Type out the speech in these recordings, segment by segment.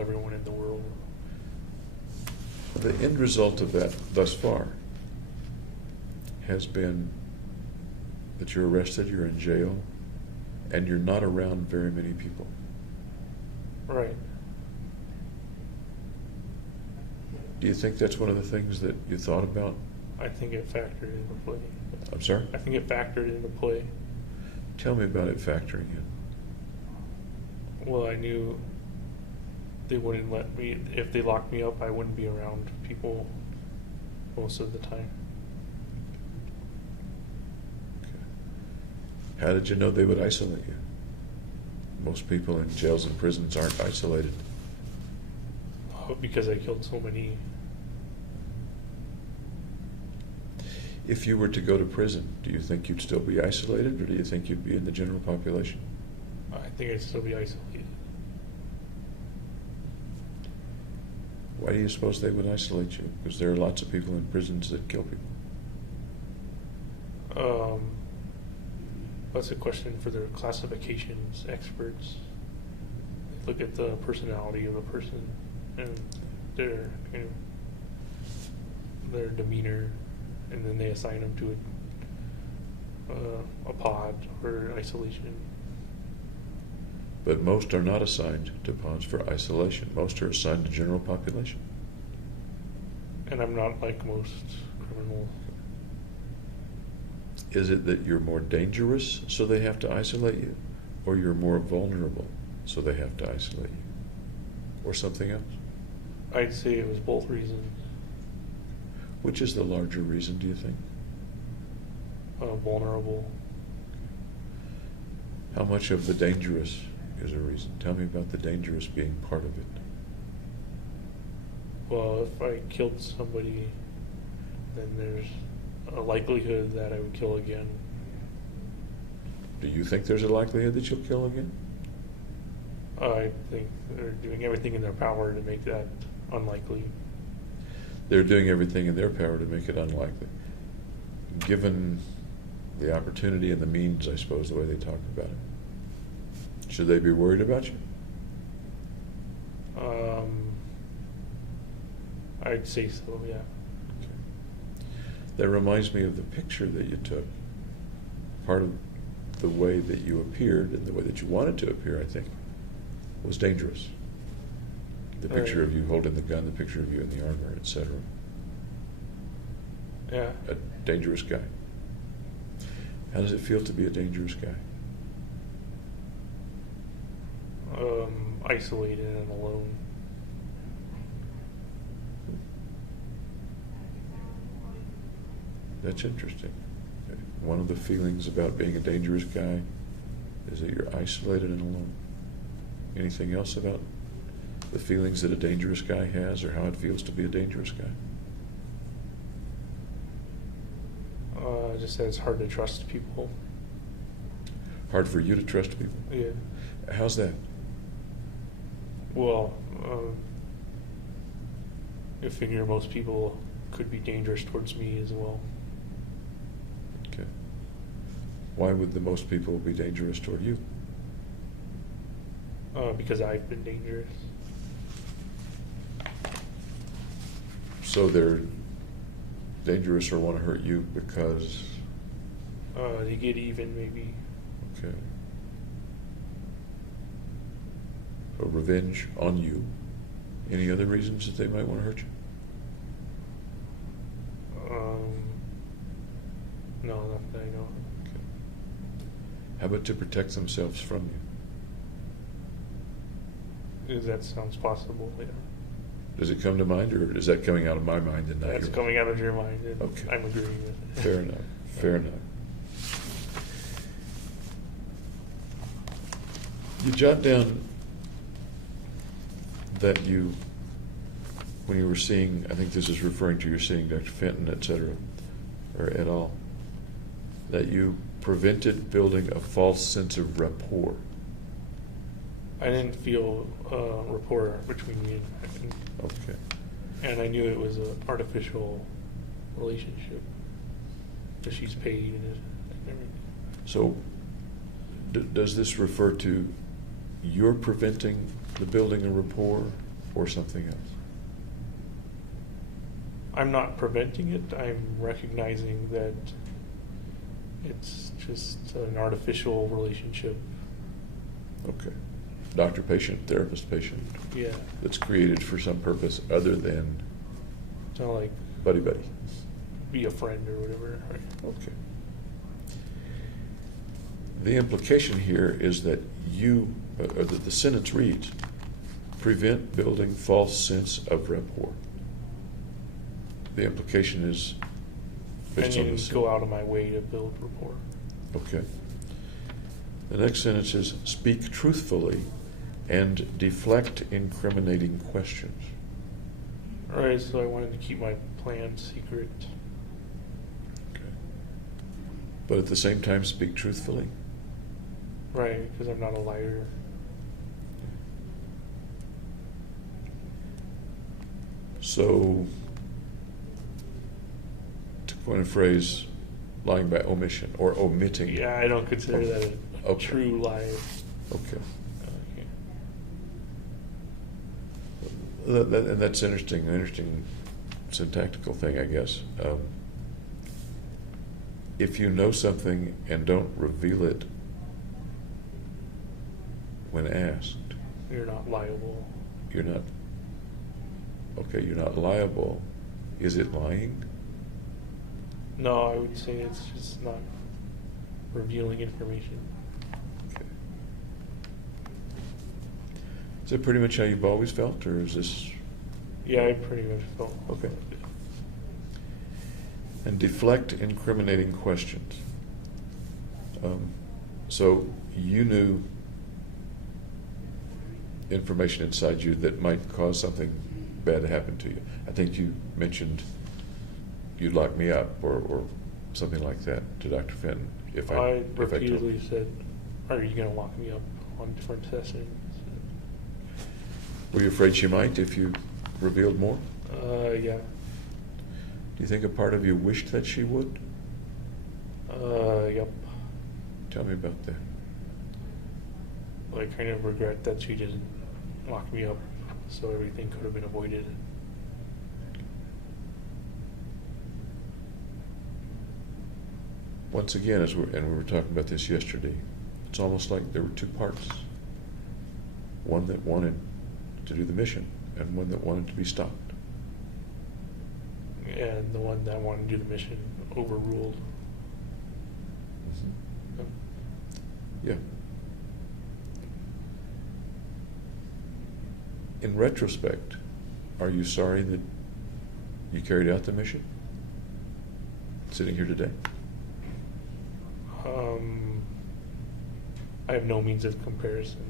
everyone in the world. The end result of that thus far has been that you're arrested, you're in jail, and you're not around very many people. Right. Do you think that's one of the things that you thought about? I think it factored into play. I'm sorry? I think it factored into play. Tell me about it factoring in. Well, I knew they wouldn't let me, if they locked me up, I wouldn't be around people most of the time. How did you know they would isolate you? Most people in jails and prisons aren't isolated. Because I killed so many. If you were to go to prison, do you think you'd still be isolated, or do you think you'd be in the general population? I think I'd still be isolated. Why do you suppose they would isolate you? Because there are lots of people in prisons that kill people. That's a question for their classifications experts. They look at the personality of a person and their kind of their demeanor, and then they assign them to a pod or isolation. But most are not assigned to pods for isolation. Most are assigned to general population. And I'm not like most criminals. Is it that you're more dangerous, so they have to isolate you? Or you're more vulnerable, so they have to isolate you? Or something else? I'd say it was both reasons. Which is the larger reason, do you think? Vulnerable. How much of the dangerous is a reason? Tell me about the dangerous being part of it. Well, if I killed somebody, then there's a likelihood that I would kill again. Do you think there's a likelihood that you'll kill again? I think they're doing everything in their power to make that unlikely. They're doing everything in their power to make it unlikely. Given the opportunity and the means, I suppose, the way they talk about it. Should they be worried about you? I'd say so, yeah. Okay. That reminds me of the picture that you took. Part of the way that you appeared and the way that you wanted to appear, I think, was dangerous. The picture of you holding the gun, the picture of you in the armor, etc. Yeah. A dangerous guy. How does it feel to be a dangerous guy? Isolated and alone. That's interesting. One of the feelings about being a dangerous guy is that you're isolated and alone. Anything else about the feelings that a dangerous guy has, or how it feels to be a dangerous guy? Just that it's hard to trust people. Hard for you to trust people? Yeah. How's that? Well, I figure most people could be dangerous towards me as well. Okay. Why would the most people be dangerous toward you? Because I've been dangerous. So they're dangerous or want to hurt you because... They get even, maybe. Okay. So revenge on you. Any other reasons that they might want to hurt you? No, not that I know. Okay. How about to protect themselves from you? That sounds possible, yeah. Does it come to mind, or is that coming out of my mind and not That's yours? coming out of your mind, and Okay. I'm agreeing with it. Fair enough. Fair enough. You jot down that you, when you were seeing, I think this is referring to you seeing Dr. Fenton, et cetera, or et al., that you prevented building a false sense of rapport. I didn't feel rapport between me and him, Okay. and I knew it was an artificial relationship, because she's paid and everything. So, does this refer to you're preventing the building of rapport, or something else? I'm not preventing it. I'm recognizing that it's just an artificial relationship. Okay. Doctor-patient, therapist-patient. Yeah. That's created for some purpose other than To like buddy-buddy. be a friend or whatever. Right? Okay. The implication here is that or that the sentence reads, prevent building false sense of rapport. The implication is based on And this. go out of my way to build rapport. Okay. The next sentence is speak truthfully and deflect incriminating questions. All right, so I wanted to keep my plan secret. Okay. But at the same time, speak truthfully. Right, because I'm not a liar. So, to coin a phrase, lying by omission or omitting. Yeah, I don't consider that a Okay. true lie. Okay. Yeah. And that's interesting. An interesting syntactical thing, I guess. If you know something and don't reveal it when asked, You're not liable. you're not. Okay, you're not liable. Is it lying? No, I would say it's just not revealing information. Okay. Is that pretty much how you've always felt, or is this? Yeah, I pretty much felt. Okay. And deflect incriminating questions. So you knew information inside you that might cause something bad to happen to you. I think you mentioned you'd lock me up or something like that to Dr. Fenton if I told repeatedly said, "Are you going to lock me up on different sessions?" Were you afraid she might if you revealed more? Yeah. Do you think a part of you wished that she would? Yep. Tell me about that. I kind of regret that she didn't lock me up, so everything could have been avoided. Once again, and we were talking about this yesterday, it's almost like there were two parts. One that wanted to do the mission and one that wanted to be stopped. And the one that wanted to do the mission overruled. Yep. Yeah. In retrospect, are you sorry that you carried out the mission? Sitting here today? I have no means of comparison.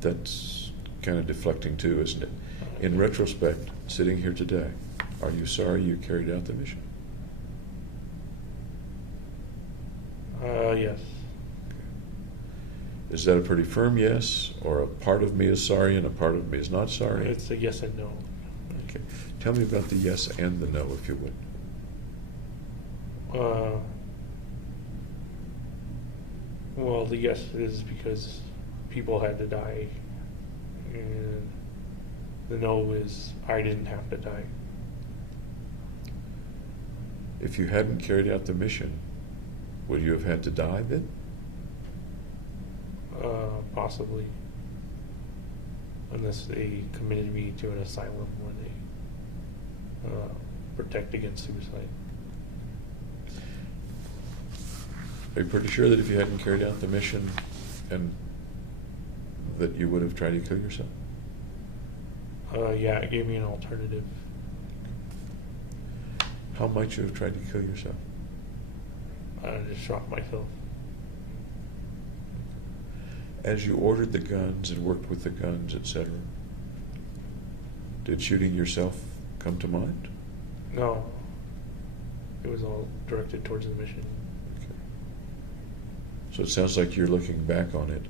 That's kind of deflecting too, isn't it? In retrospect, sitting here today, are you sorry you carried out the mission? Yes. Is that a pretty firm yes, or a part of me is sorry and a part of me is not sorry? It's a yes and no. Okay. Tell me about the yes and the no, if you would. Well, the yes is because people had to die, and the no is I didn't have to die. If you hadn't carried out the mission, would you have had to die then? Possibly. Unless they committed me to an asylum where they protect against suicide. Are you pretty sure that if you hadn't carried out the mission and that you would have tried to kill yourself? Yeah, it gave me an alternative. How might you have tried to kill yourself? I just shot myself. As you ordered the guns and worked with the guns, etc., did shooting yourself come to mind? No. It was all directed towards the mission. Okay. So it sounds like you're looking back on it,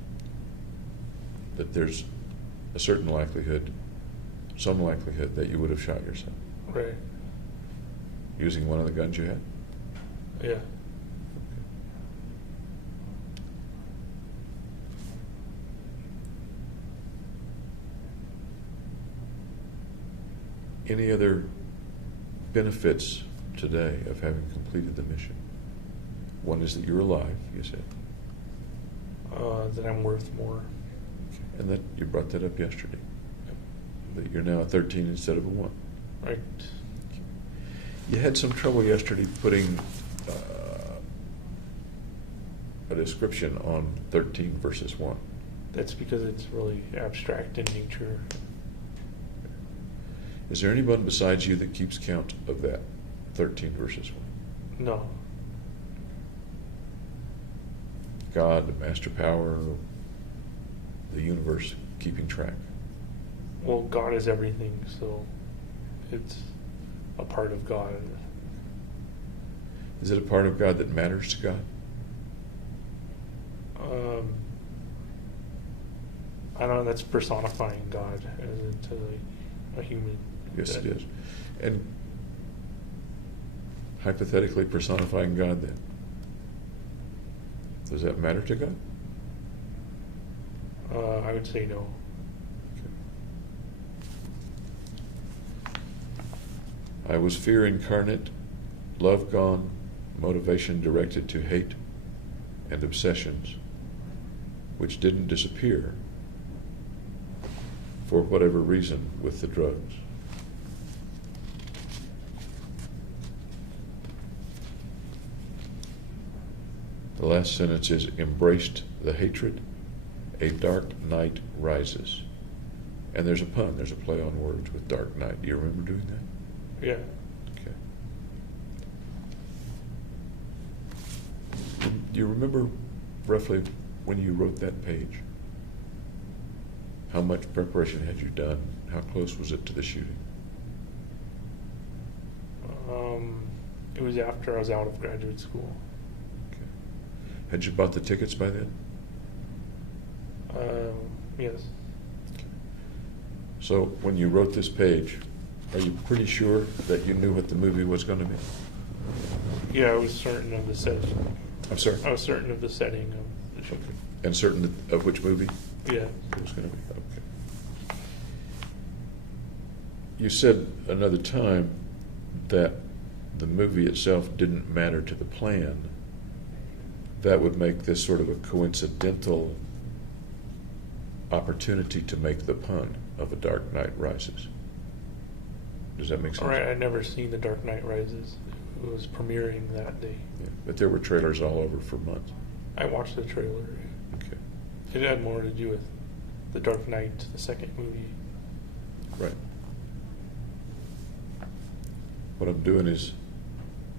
that there's a certain likelihood, some likelihood that you would have shot yourself. Right. Using one of the guns you had? Yeah. any other benefits today of having completed the mission? One is that you're alive, you said. That I'm worth more. And that you brought that up yesterday. That you're now a 13 instead of a 1. Right. You had some trouble yesterday putting a description on 13 versus 1. That's because it's really abstract in nature. Is there anyone besides you that keeps count of that 13 versus 1? No. God, the master power, the universe keeping track? Well, God is everything, so it's a part of God. Is it a part of God that matters to God? I don't know, that's personifying God as into like a human. Yes, it is. And hypothetically personifying God then, does that matter to God? I would say no. Okay. I was fear incarnate, love gone, motivation directed to hate and obsessions, which didn't disappear for whatever reason with the drugs. The last sentence is, embraced the hatred, a dark night rises. And there's a pun, there's a play on words with dark night. Do you remember doing that? Yeah. Okay. Do you remember roughly when you wrote that page? How much preparation had you done? How close was it to the shooting? It was after I was out of graduate school. Okay. Had you bought the tickets by then? Yes. Okay. So when you wrote this page, are you pretty sure that you knew what the movie was going to be? Yeah, I was certain of the setting. I'm sorry? I was certain of the setting of the shooting. And certain of which movie Yeah. it was going to be? Okay. You said another time that the movie itself didn't matter to the plan. That would make this sort of a coincidental opportunity to make the pun of A Dark Knight Rises. Does that make sense? All right, I'd never seen The Dark Knight Rises. It was premiering that day. Yeah, but there were trailers all over for months. I watched the trailer. Okay. It had more to do with The Dark Knight, the second movie. Right. What I'm doing is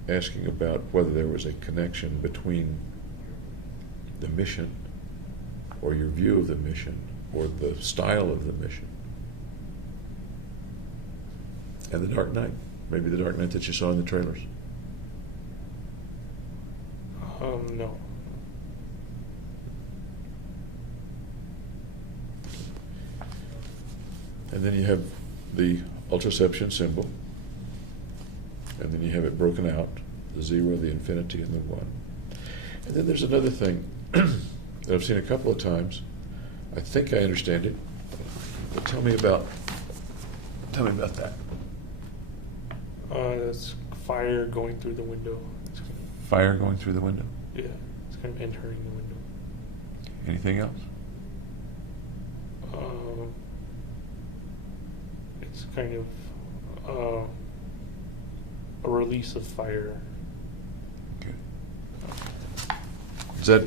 asking about whether there was a connection between the mission or your view of the mission or the style of the mission and The Dark Knight. Maybe The Dark Knight that you saw in the trailers. No. And then you have the ultraception symbol, and then you have it broken out, the 0, the infinity, and the 1. And then there's another thing that I've seen a couple of times. I think I understand it, but tell me about that. It's fire going through the window. Fire going through the window. Yeah, it's kind of entering the window. Anything else? It's kind of a release of fire. Okay. Does that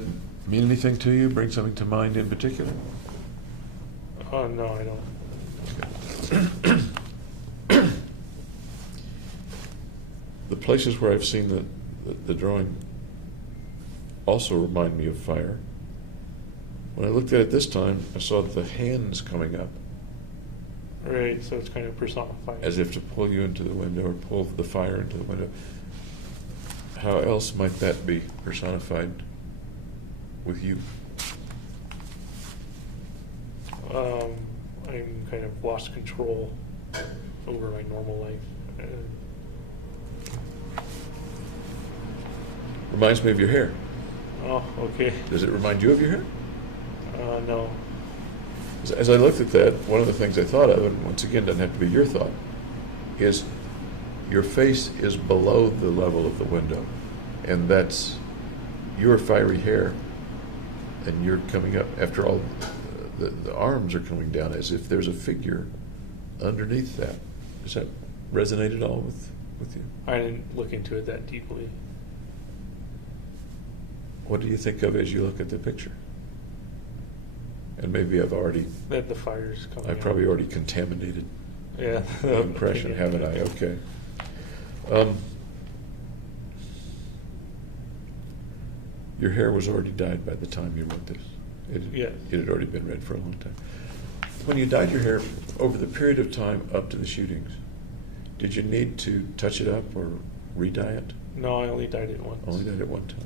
mean anything to you? Bring something to mind in particular? No, I don't. The places where I've seen the drawing also remind me of fire. When I looked at it this time, I saw the hands coming up Right, so it's kind of personified. as if to pull you into the window or pull the fire into the window. How else might that be personified with you? I'm kind of lost control over my normal life. Reminds me of your hair. Oh, okay. Does it remind you of your hair? No. As I looked at that, one of the things I thought of, and once again, doesn't have to be your thought, is your face is below the level of the window, and that's your fiery hair, and you're coming up. After all, the arms are coming down as if there's a figure underneath that. Does that resonate at all with you? I didn't look into it that deeply. What do you think of as you look at the picture? And maybe I've That the fire's coming out. probably already contaminated Yeah. the impression, haven't I? Okay. Your hair was already dyed by the time you wrote this. Yes. It had already been red for a long time. When you dyed your hair, over the period of time up to the shootings, did you need to touch it up or re-dye it? No, I only dyed it once. Only dyed it one time.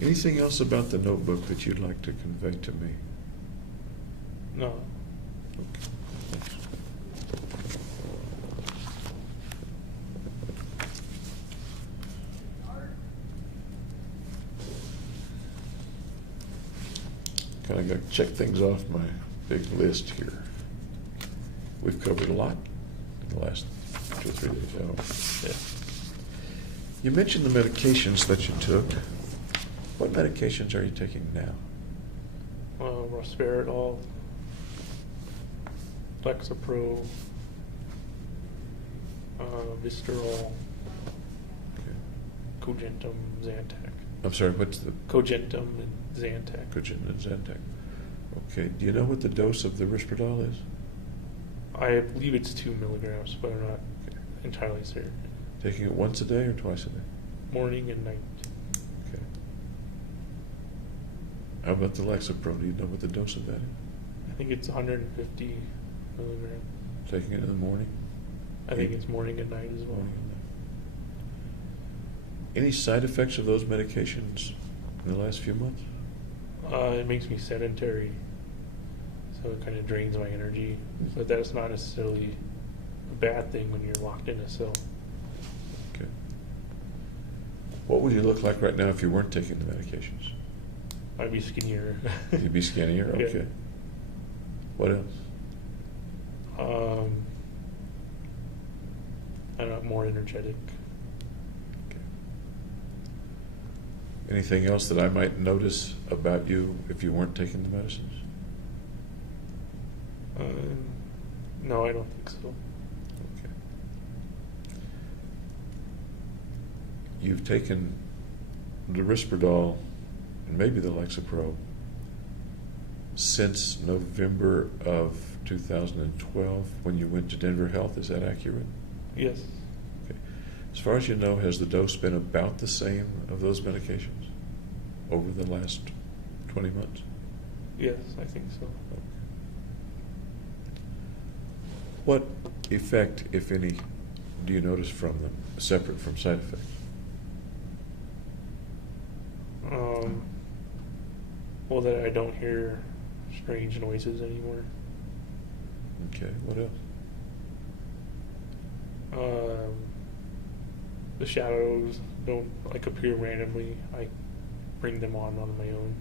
Anything else about the notebook that you'd like to convey to me? No. Okay. Kind of got to check things off my big list here. We've covered a lot in the last 2 or 3 days. Yeah. You mentioned the medications that you took. What medications are you taking now? Risperidol, Lexapro, Vistarol, Okay. Cogentum, Zantac. I'm sorry, what's the Cogentum and Zantac. Cogentin and Zantac? Okay. Do you know what the dose of the Risperdal is? I believe it's 2 milligrams, but I'm not entirely certain. Taking it once a day or twice a day? Morning and night. Okay. How about the Lexapro? Do you know what the dose of that is? I think it's 150 milligrams. Taking it in the morning? I think it's morning and night as well. Morning and night. Any side effects of those medications in the last few months? It makes me sedentary, so it kind of drains my energy. But that's not necessarily a bad thing when you're locked in a cell. Okay. What would you look like right now if you weren't taking the medications? I'd be skinnier. You'd be skinnier? Yeah. Okay. What else? I'm not more energetic. Okay. Anything else that I might notice about you if you weren't taking the medicines? No, I don't think so. Okay. You've taken the Risperdal and maybe the Lexapro since November of 2012 when you went to Denver Health. Is that accurate? Yes. Okay. As far as you know, has the dose been about the same of those medications over the last 20 months? Yes, I think so. Okay. What effect, if any, do you notice from them, separate from side effects? Well, that I don't hear strange noises anymore. Okay, what else? The shadows don't appear randomly. I bring them on my own.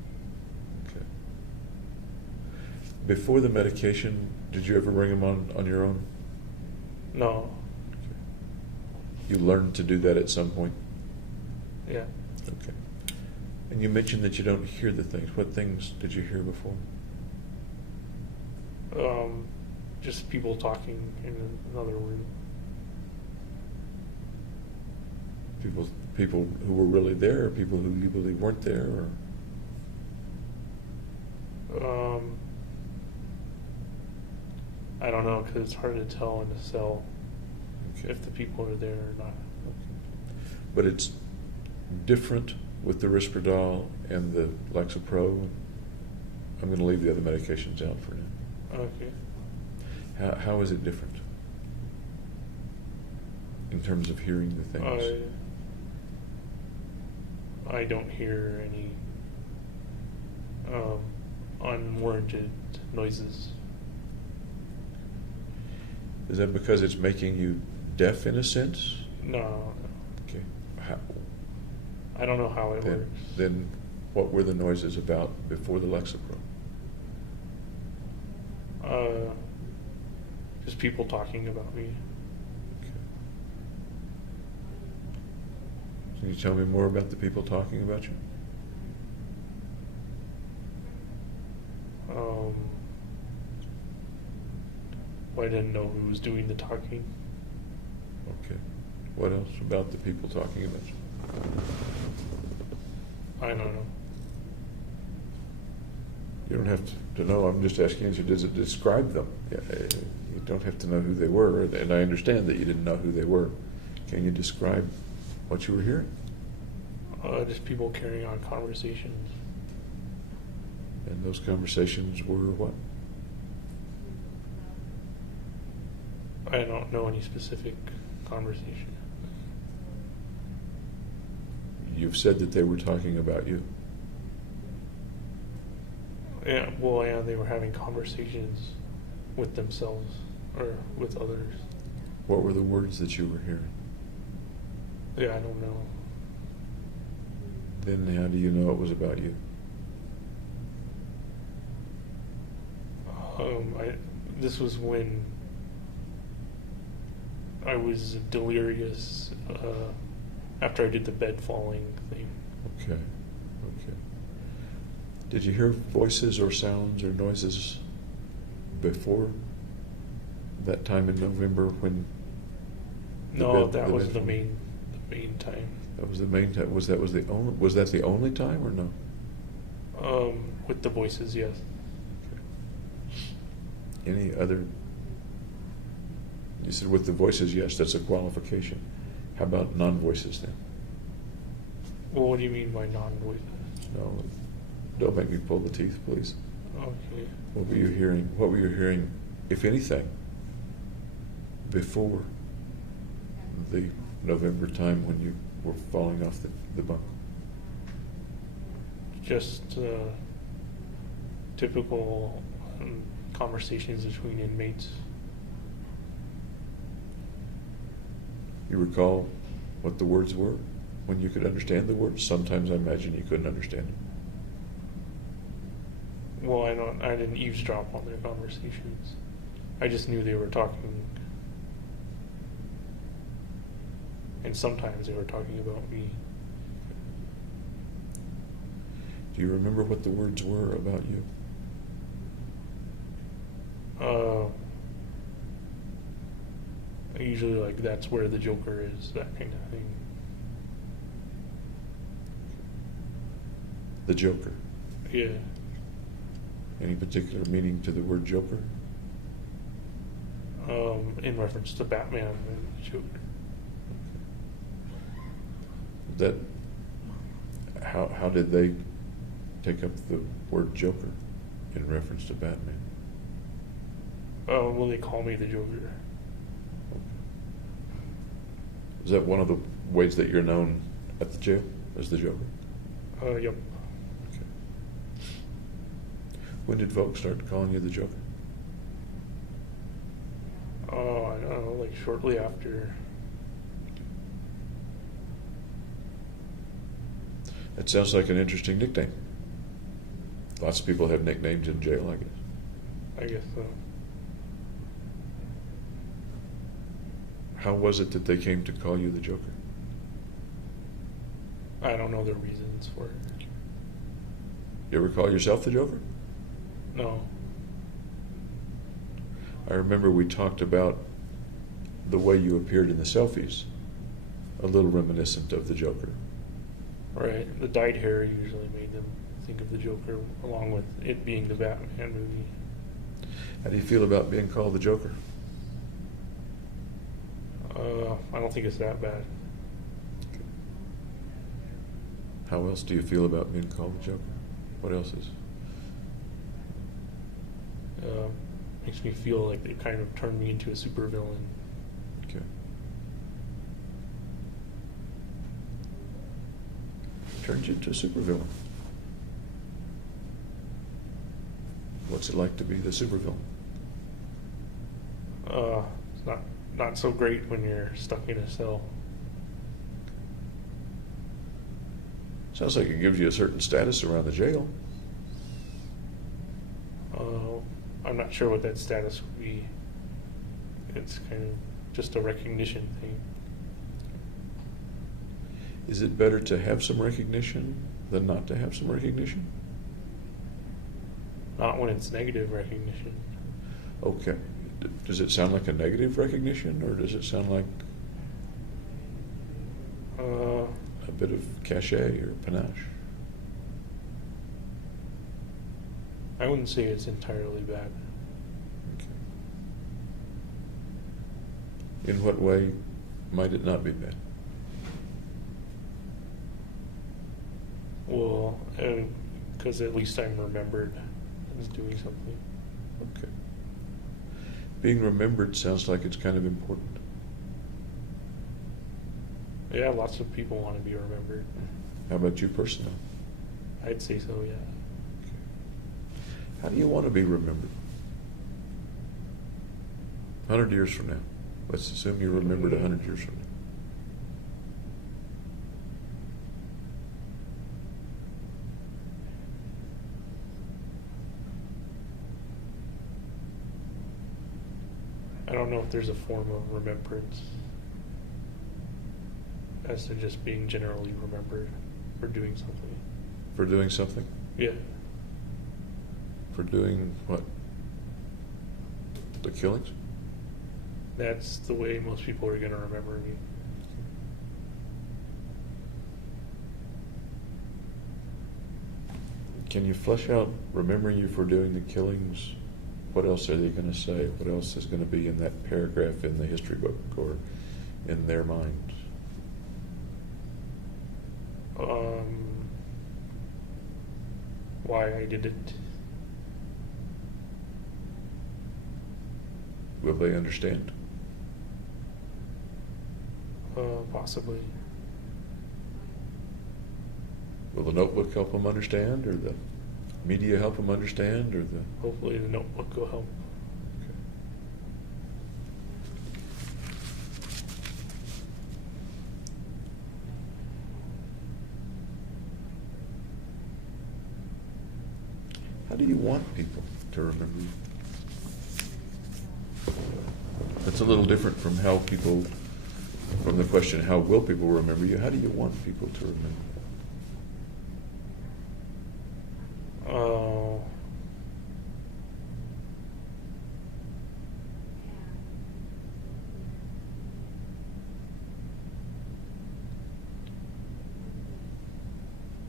Okay. Before the medication, did you ever bring them on your own? No. Okay. You learned to do that at some point? Yeah. Okay. And you mentioned that you don't hear the things. What things did you hear before? Just people talking in another room. People who were really there, or people who you believe weren't there, or? I don't know, because it's hard to tell in a cell Okay. if the people are there or not. Okay. But it's different with the Risperdal and the Lexapro. I'm going to leave the other medications out for now. Okay. How is it different in terms of hearing the things? I don't hear any unwarranted noises. Is that because it's making you deaf in a sense? No. Okay. How, I don't know how it works. then what were the noises about before the Lexapro? Uh, just people talking about me. Okay. Can you tell me more about the people talking about you? Well, I didn't know who was doing the talking. Okay. What else about the people talking about you? I don't know. You don't have to know. I'm just asking you, does it describe them? You don't have to know who they were, and I understand that you didn't know who they were. Can you describe what you were hearing? Just people carrying on conversations. And those conversations were what? I don't know any specific conversation. You've said that they were talking about you. Yeah, well, yeah, they were having conversations with themselves or with others. What were the words that you were hearing? Yeah, I don't know. Then how do you know it was about you? This was when I was delirious after I did the bed falling thing. Okay. Okay. Did you hear voices or sounds or noises before that time in November when? No, that was the main time. That was the main time. Was that the only time or no? With the voices, yes. Any other? You said with the voices, yes, that's a qualification. How about non-voices then? Well, what do you mean by non-voices? No, don't make me pull the teeth, please. Okay. What were you hearing? What were you hearing, if anything, before the November time when you were falling off the bunk? Just typical conversations between inmates. You recall what the words were when you could understand the words? Sometimes I imagine you couldn't understand them. Well, I didn't eavesdrop on their conversations. I just knew they were talking, and sometimes they were talking about me. Do you remember what the words were about you? Usually, like, that's where the Joker is, that kind of thing. The Joker. Yeah. Any particular meaning to the word Joker? In reference to Batman and the Joker. That how did they take up the word Joker in reference to Batman? Well, they call me the Joker. Is that one of the ways that you're known at the jail, as the Joker? Yep. Okay. When did folks start calling you the Joker? I don't know, like shortly after. That sounds like an interesting nickname. Lots of people have nicknames in jail, I guess. I guess so. How was it that they came to call you the Joker? I don't know the reasons for it. You ever call yourself the Joker? No. I remember we talked about the way you appeared in the selfies, a little reminiscent of the Joker. Right. The dyed hair usually made them think of the Joker, along with it being the Batman movie. How do you feel about being called the Joker? I don't think it's that bad. How else do you feel about being called the Joker? What else is? Makes me feel like they kind of turned me into a supervillain. Okay. Turned you into a supervillain. What's it like to be the supervillain? It's not so great when you're stuck in a cell. Sounds like it gives you a certain status around the jail. I'm not sure what that status would be. It's kind of just a recognition thing. Is it better to have some recognition than not to have some recognition? Not when it's negative recognition. Okay. Does it sound like a negative recognition, or does it sound like a bit of cachet or panache? I wouldn't say it's entirely bad. Okay. In what way might it not be bad? Well, because at least I'm remembered as doing something. Okay. Being remembered sounds like it's kind of important. Yeah, lots of people want to be remembered. How about you personally? I'd say so, yeah. How do you want to be remembered? 100 years from now. Let's assume you're remembered 100 years from now. I don't know if there's a form of remembrance as to just being generally remembered for doing something. For doing something? Yeah. For doing what? The killings? That's the way most people are going to remember me. Can you flesh out remembering you for doing the killings? What else are they going to say? What else is going to be in that paragraph in the history book or in their minds? Why I did it. Will they understand? Possibly. Will the notebook help them understand, or the media help them understand, or the... Hopefully the notebook will help. Okay. How do you want people to remember you? That's a little different from how people, from the question, how will people remember you? How do you want people to remember you?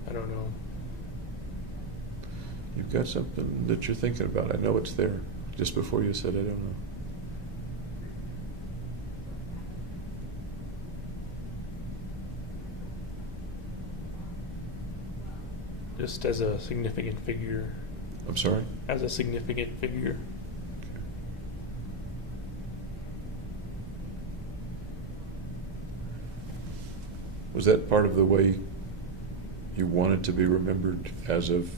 I don't know. You've got something that you're thinking about. I know it's there. Just before you said, I don't know. Just as a significant figure. I'm sorry? As a significant figure. Okay. Was that part of the way you wanted to be remembered as of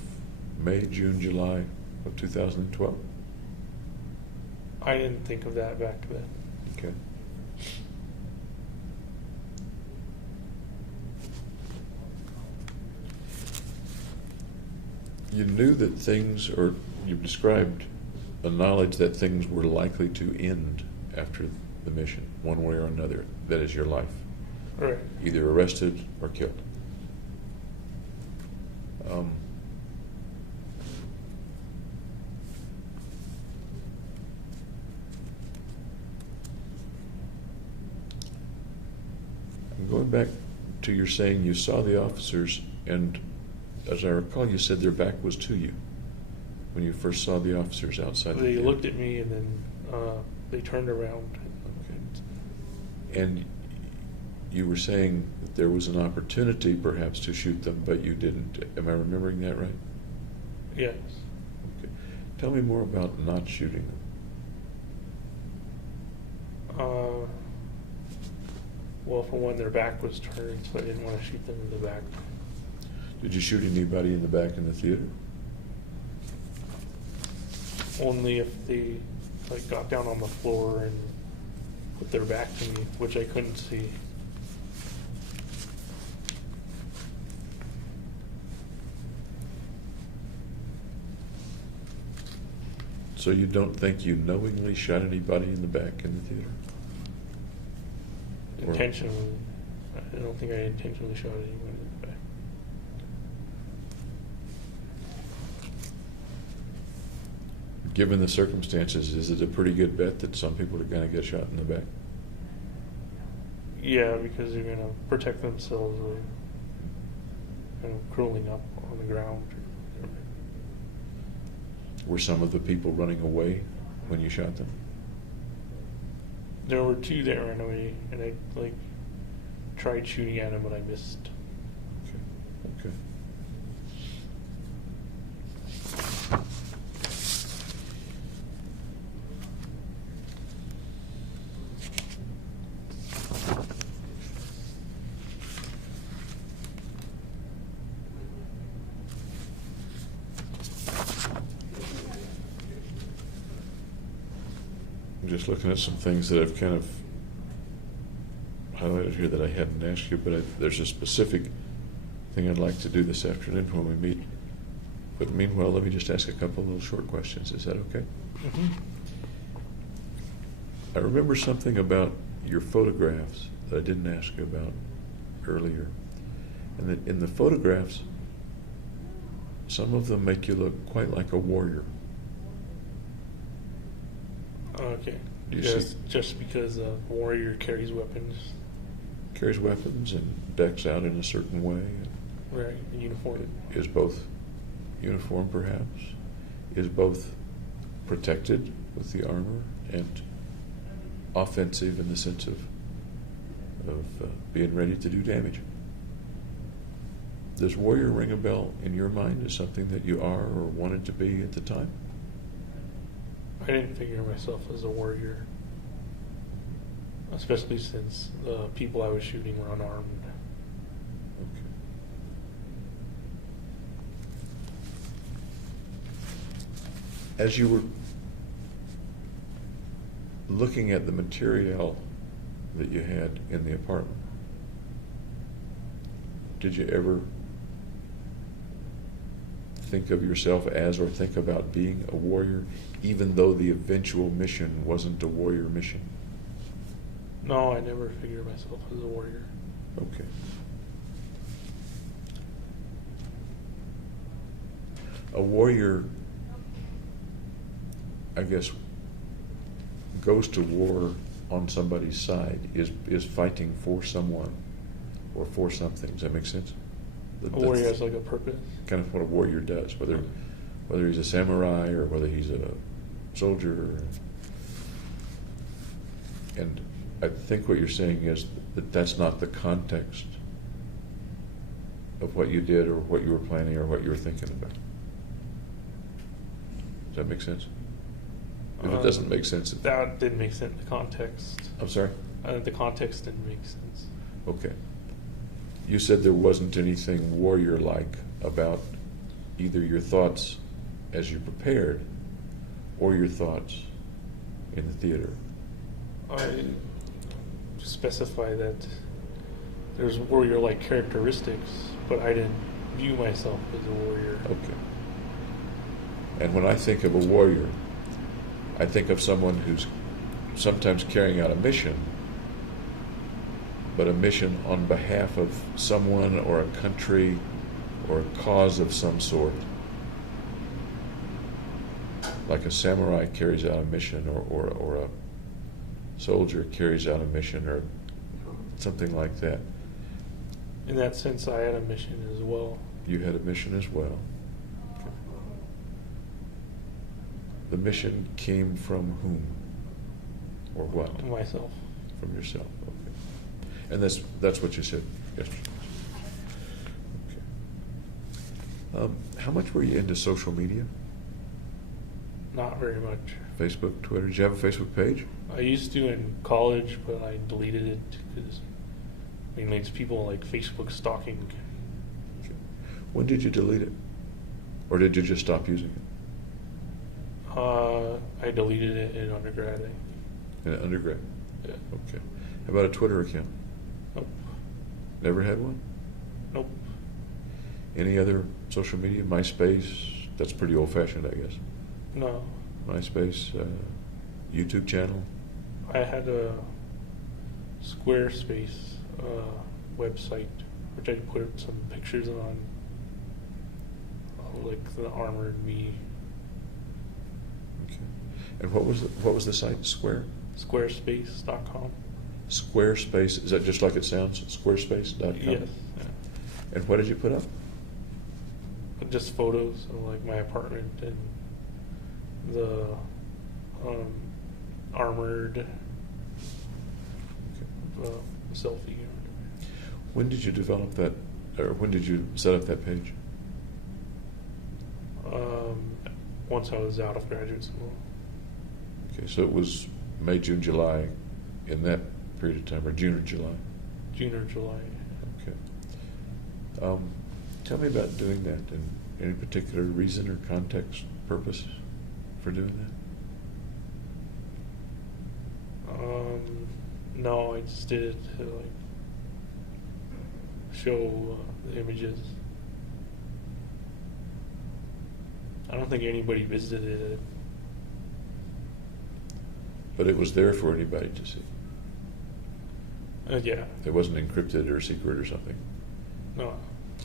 May, June, July of 2012? I didn't think of that back then. Okay. You knew that things, or you described a knowledge that things were likely to end after the mission, one way or another. That is your life. Right. Either arrested or killed. I'm going back to your saying you saw the officers, and as I recall, you said their back was to you when you first saw the officers outside. They looked at me and then they turned around. Okay. And you were saying that there was an opportunity perhaps to shoot them, but you didn't. Am I remembering that right? Yes. Okay. Tell me more about not shooting them. Well, for one, their back was turned, so I didn't want to shoot them in the back. Did you shoot anybody in the back in the theater? Only if they got down on the floor and put their back to me, which I couldn't see. So you don't think you knowingly shot anybody in the back in the theater? Or- Intentionally. I don't think I intentionally shot anyone in the back. Given the circumstances, is it a pretty good bet that some people are going to get shot in the back? Yeah, because they're going to protect themselves by curling up on the ground. Were some of the people running away when you shot them? There were two that ran away, and I tried shooting at them, but I missed. Okay. I'm just looking at some things that I've kind of highlighted here that I hadn't asked you, but there's a specific thing I'd like to do this afternoon when we meet. But meanwhile, let me just ask a couple of little short questions. Is that okay? Mm-hmm. I remember something about your photographs that I didn't ask you about earlier. And that in the photographs, some of them make you look quite like a warrior. Okay. You Just, see- just because a warrior carries weapons, Carries weapons and decks out in a certain way. right? A uniform. Is both uniform, perhaps, is both protected with the armor and offensive in the sense of being ready to do damage. Does warrior ring a bell in your mind as something that you are or wanted to be at the time? I didn't figure myself as a warrior, especially since the people I was shooting were unarmed. Okay. As you were looking at the material that you had in the apartment, did you ever think of yourself as or think about being a warrior, even though the eventual mission wasn't a warrior mission? No, I never figured myself as a warrior. Okay. A warrior, I guess, goes to war on somebody's side, is fighting for someone or for something. Does that make sense? A warrior has like a purpose. Kind of what a warrior does, whether he's a samurai or whether he's a soldier. And I think what you're saying is that that's not the context of what you did or what you were planning or what you were thinking about. Does that make sense? If it doesn't make sense, That didn't make sense in the context. I'm sorry? The context didn't make sense. Okay. You said there wasn't anything warrior-like about either your thoughts as you prepared or your thoughts in the theater. I specify that there's warrior-like characteristics, but I didn't view myself as a warrior. Okay. And when I think of a warrior, I think of someone who's sometimes carrying out a mission, but a mission on behalf of someone or a country or a cause of some sort. Like a samurai carries out a mission or a soldier carries out a mission or something like that. In that sense, I had a mission as well. You had a mission as well. The mission came from whom or what? Myself. From yourself. Okay. And that's what you said yesterday. Okay. How much were you into social media? Not very much. Facebook, Twitter. Did you have a Facebook page? I used to in college, but I deleted it because it's people like Facebook stalking. Okay. When did you delete it? Or did you just stop using it? I deleted it in undergrad. I think. In undergrad? Yeah. Okay. How about a Twitter account? Nope. Never had one? Nope. Any other social media? MySpace? That's pretty old-fashioned, I guess. No. MySpace, YouTube channel. I had a Squarespace website, which I put some pictures on, like the armored me. Okay. And what was the site? Squarespace.com. Squarespace, is that just like it sounds? Squarespace.com? Yes. Yeah. And what did you put up? Just photos of like my apartment and the armored selfie. When did you develop that, or when did you set up that page? Once I was out of graduate school. Okay, so it was May, June, July, in that period of time, or June or July? June or July. Okay. Tell me about doing that, and any particular reason or context, purpose for doing that? No, I just did it to like show the images. I don't think anybody visited it. But it was there for anybody to see. Yeah. It wasn't encrypted or secret or something. No.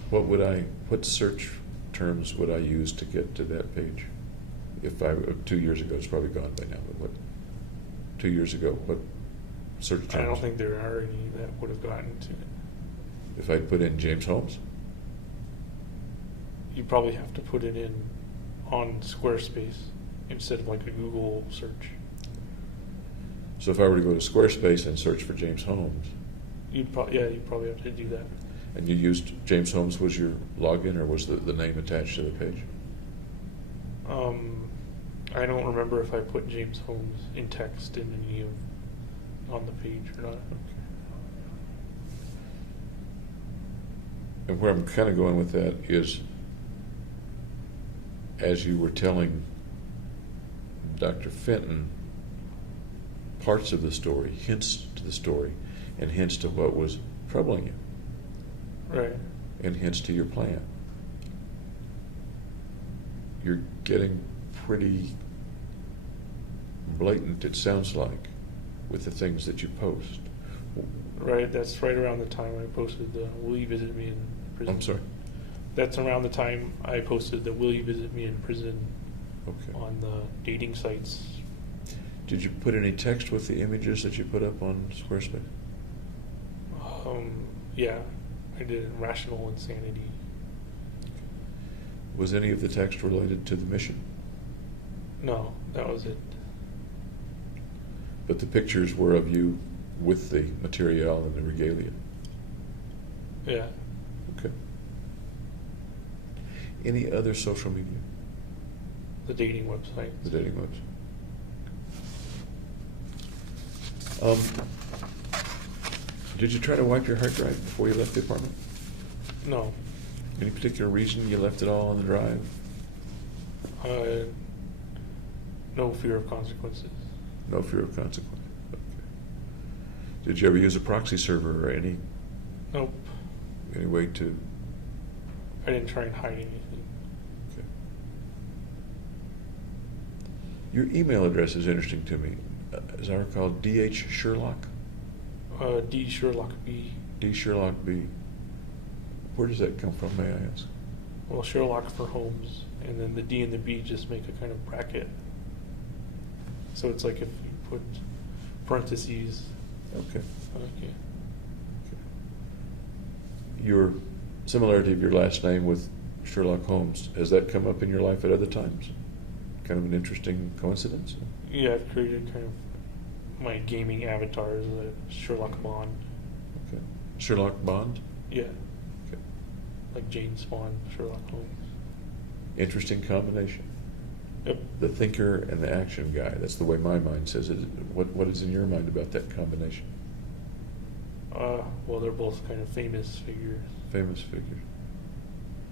What search terms would I use to get to that page? If 2 years ago, it's probably gone by now, but 2 years ago, what search terms? I don't think there are any that would have gotten to it. If I'd put in James Holmes? You probably have to put it in on Squarespace instead of like a Google search. So if I were to go to Squarespace and search for James Holmes, You'd probably have to do that. and you used James Holmes was your login, or was the name attached to the page? I don't remember if I put James Holmes in text in any of on the page or not. And where I'm kind of going with that is, as you were telling Dr. Fenton parts of the story, hints to the story, and hints to what was troubling you, Right. and hints to your plan, you're getting pretty blatant, it sounds like, with the things that you post. Right. That's right around the time I posted the "Will you visit me in prison?" I'm sorry. That's around the time I posted the "Will you visit me in prison?" Okay. on the dating sites. Did you put any text with the images that you put up on Squarespace? Yeah, I did Rational Insanity. Was any of the text related to the mission? No, that was it. But the pictures were of you with the material and the regalia. Yeah. Okay. Any other social media? The dating website. The dating website. Did you try to wipe your hard drive before you left the apartment? No. Any particular reason you left it all on the drive? No fear of consequences. No fear of consequence. Okay. Did you ever use a proxy server or any Nope. way to? I didn't try and hide anything. Okay. Your email address is interesting to me. As I recall, D.H. Sherlock? D. Sherlock B. D. Sherlock B. Where does that come from, may I ask? Well, Sherlock for Holmes, and then the D and the B just make a kind of bracket. So it's like if you put parentheses. Okay. Okay. Your similarity of your last name with Sherlock Holmes, has that come up in your life at other times? Kind of an interesting coincidence? Yeah, I've created kind of my gaming avatar as a Sherlock Bond. Okay. Sherlock Bond? Yeah, Okay. like James Bond, Sherlock Holmes. Interesting combination. Yep. The thinker and the action guy. That's the way my mind says it. What is in your mind about that combination? Well, they're both kind of famous figures. Famous figure.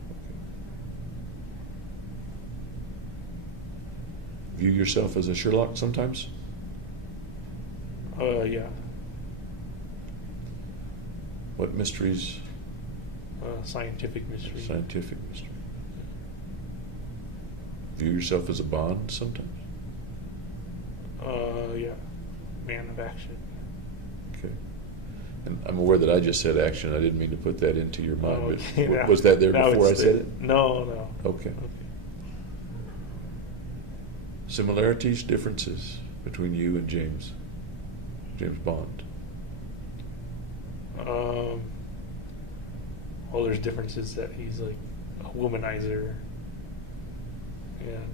Okay. View yourself as a Sherlock sometimes? Yeah. What mysteries? Scientific mystery. Scientific mystery. View yourself as a Bond sometimes? Yeah, man of action. Okay. And I'm aware that I just said action. I didn't mean to put that into your mind, Oh, but okay, now- was that there now before I it's said there. it? No. Okay. Similarities, differences between you and James Bond. Well, there's differences that he's like a womanizer and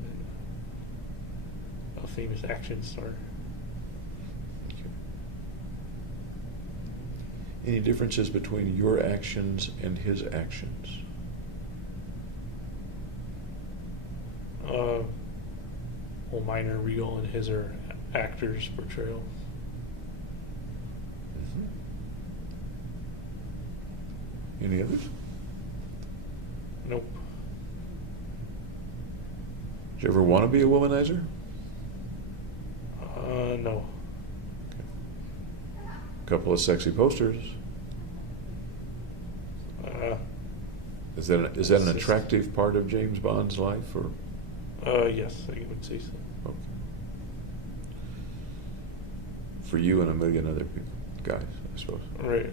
a famous action star. Okay. Any differences between your actions and his actions? Well, mine are real and his are actors' portrayals. Any others? Nope. Did you ever want to be a womanizer? No. Couple of sexy posters. Is that an attractive part of James Bond's life, or? Yes, I would say so. Okay. For you and a million other people, guys, I suppose. Right.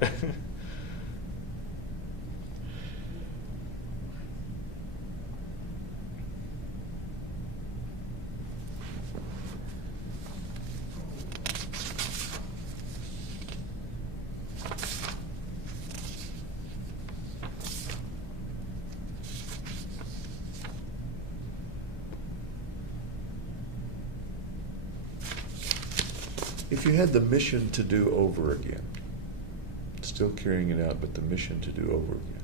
If you had the mission to do over again, still carrying it out, but the mission to do over again,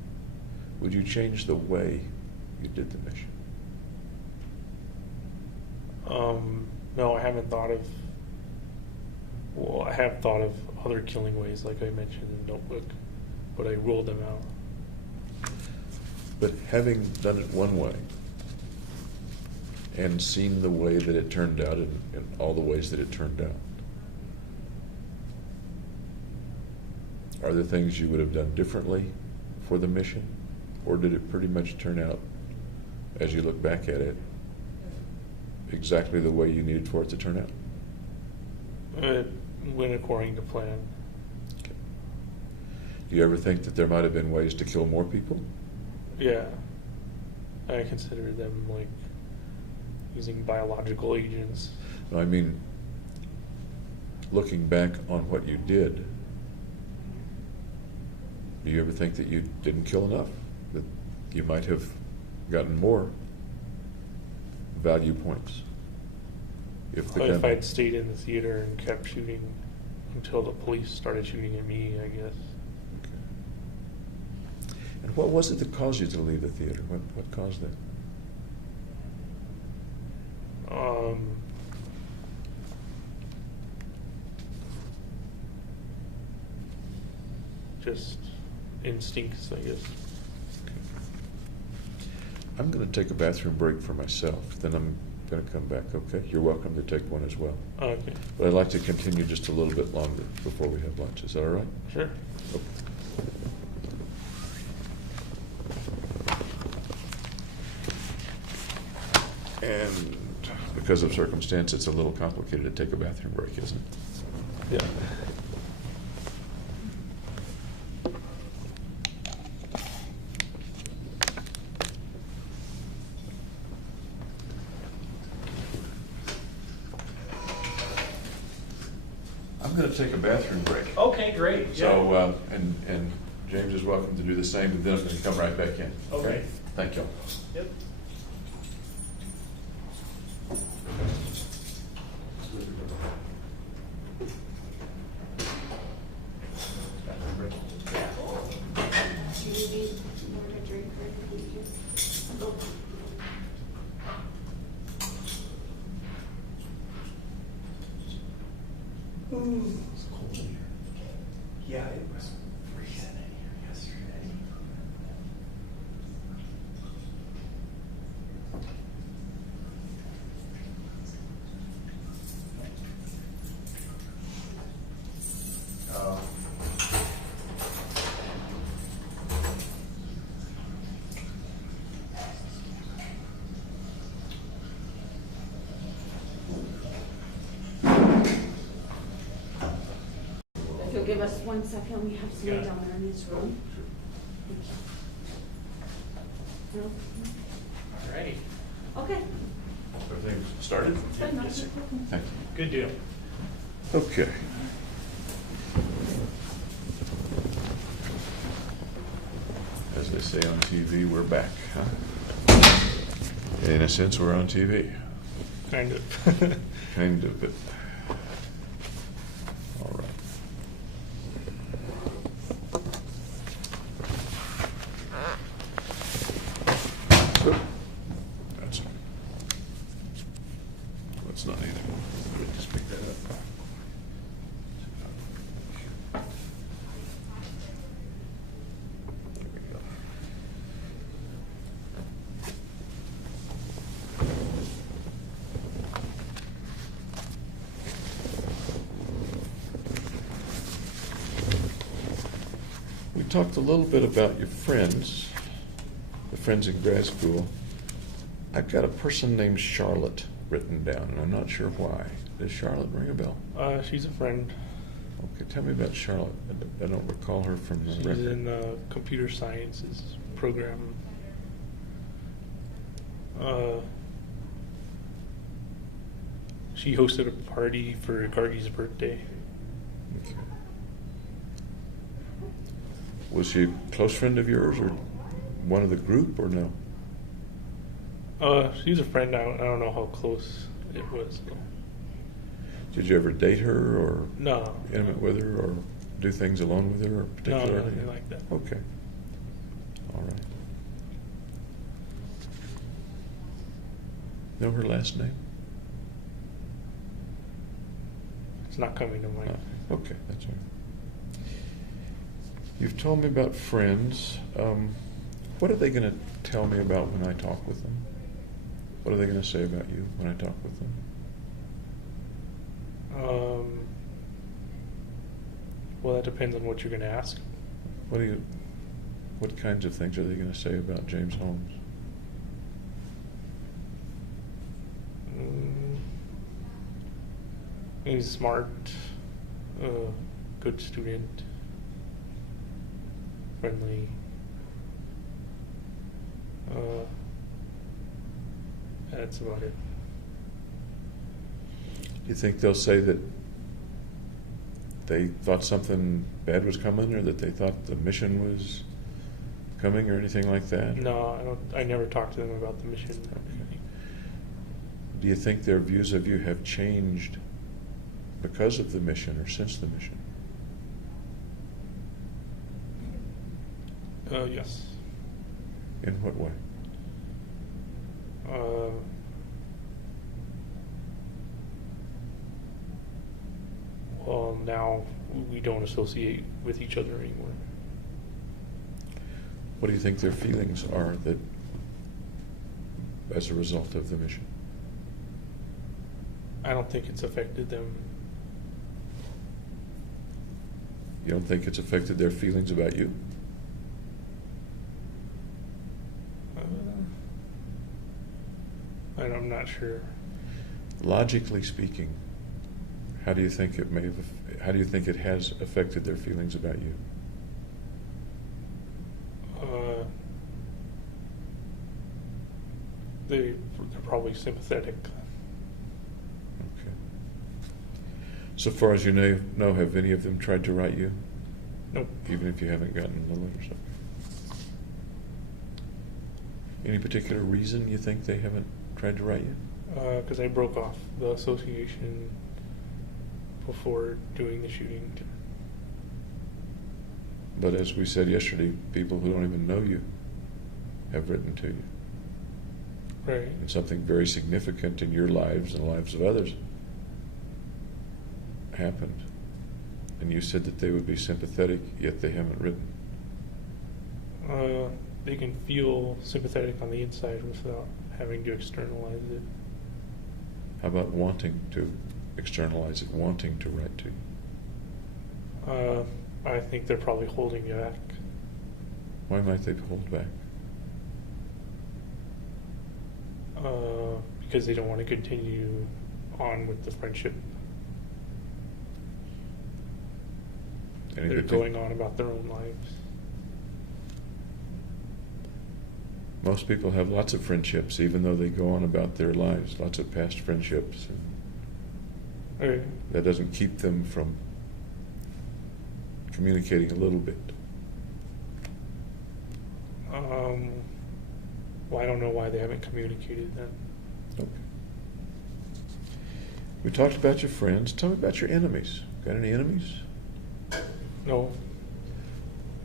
would you change the way you did the mission? No, I haven't thought of. Well, I have thought of other killing ways, like I mentioned in Notebook, but I ruled them out. But having done it one way and seen the way that it turned out and all the ways that it turned out, are there things you would have done differently for the mission? Or did it pretty much turn out, as you look back at it, exactly the way you needed for it to turn out? It went according to plan. Okay. Do you ever think that there might have been ways to kill more people? Yeah. I consider them like using biological agents. No, I mean, looking back on what you did, do you ever think that you didn't kill enough? That you might have gotten more value points? If I'd stayed in the theater and kept shooting until the police started shooting at me, I guess. Okay. And what was it that caused you to leave the theater? What caused that? Just instincts, I guess. Okay. I'm going to take a bathroom break for myself. Then I'm going to come back, okay? You're welcome to take one as well. Okay. But I'd like to continue just a little bit longer before we have lunch. Is that all right? Sure. Okay. And because of circumstance, it's a little complicated to take a bathroom break, isn't it? Yeah. I'm going to take a bathroom break. Okay, great. So, and James is welcome to do the same, and then I'm going to come right back in. Okay. Thank you. Yep. Do you need more to drink or anything? It's cold in here. Yeah, it was freezing in here yesterday. Oh. us 1 second, we have someone Yeah. down there in this room. No? All right. Okay. Everything started? Good, no, Yes, sir. Thank you. Good deal. Okay. As they say on TV, we're back, huh? In a sense, we're on TV. Kind of. Kind of, but all right. Oop. That's not either. Let me just pick that up. There we go. We talked a little bit about your friends, the friends in grad school. I've got a person named Charlotte written down, and I'm not sure why. Does Charlotte ring a bell? She's a friend. Okay, tell me about Charlotte. I don't recall her from the She's record. in computer sciences program. She hosted a party for Gargie's birthday. Okay. Was she a close friend of yours, or one of the group, or no? She's a friend. I don't know how close it was. Did you ever date her, or No. intimate with her, or do things alone with her, or No, particularly? nothing like that. Okay. All right. Know her last name? It's not coming to mind. Oh, okay, that's all right. You've told me about friends. What are they going to tell me about when I talk with them? What are they going to say about you when I talk with them? Well, that depends on what you're going to ask. What kinds of things are they going to say about James Holmes? He's smart, good student, friendly. That's about it. Do you think they'll say that they thought something bad was coming, or that they thought the mission was coming, or anything like that? No, I don't. I never talked to them about the mission. Do you think their views of you have changed because of the mission or since the mission? Yes. In what way? Well, now we don't associate with each other anymore. What do you think their feelings are that, as a result of the mission? I don't think it's affected them. You don't think it's affected their feelings about you? I'm not sure. Logically speaking, how do you think it may have? How do you think it has affected their feelings about you? They're probably sympathetic. Okay. So far as you know, have any of them tried to write you? Nope. Even if you haven't gotten the letters? Okay. Any particular reason you think they haven't tried to write you? Because I broke off the association before doing the shooting. But as we said yesterday, people who don't even know you have written to you. Right. And something very significant in your lives and the lives of others happened. And you said that they would be sympathetic, yet they haven't written. They can feel sympathetic on the inside without having to externalize it. How about wanting to externalize it, wanting to write to you? I think they're probably holding you back. Why might they hold back? Because they don't want to continue on with the friendship. Any they're good thing? going on about their own lives. Most people have lots of friendships, even though they go on about their lives, lots of past friendships. And Okay. that doesn't keep them from communicating a little bit. Well, I don't know why they haven't communicated then. Okay. We talked about your friends. Tell me about your enemies. Got any enemies? No.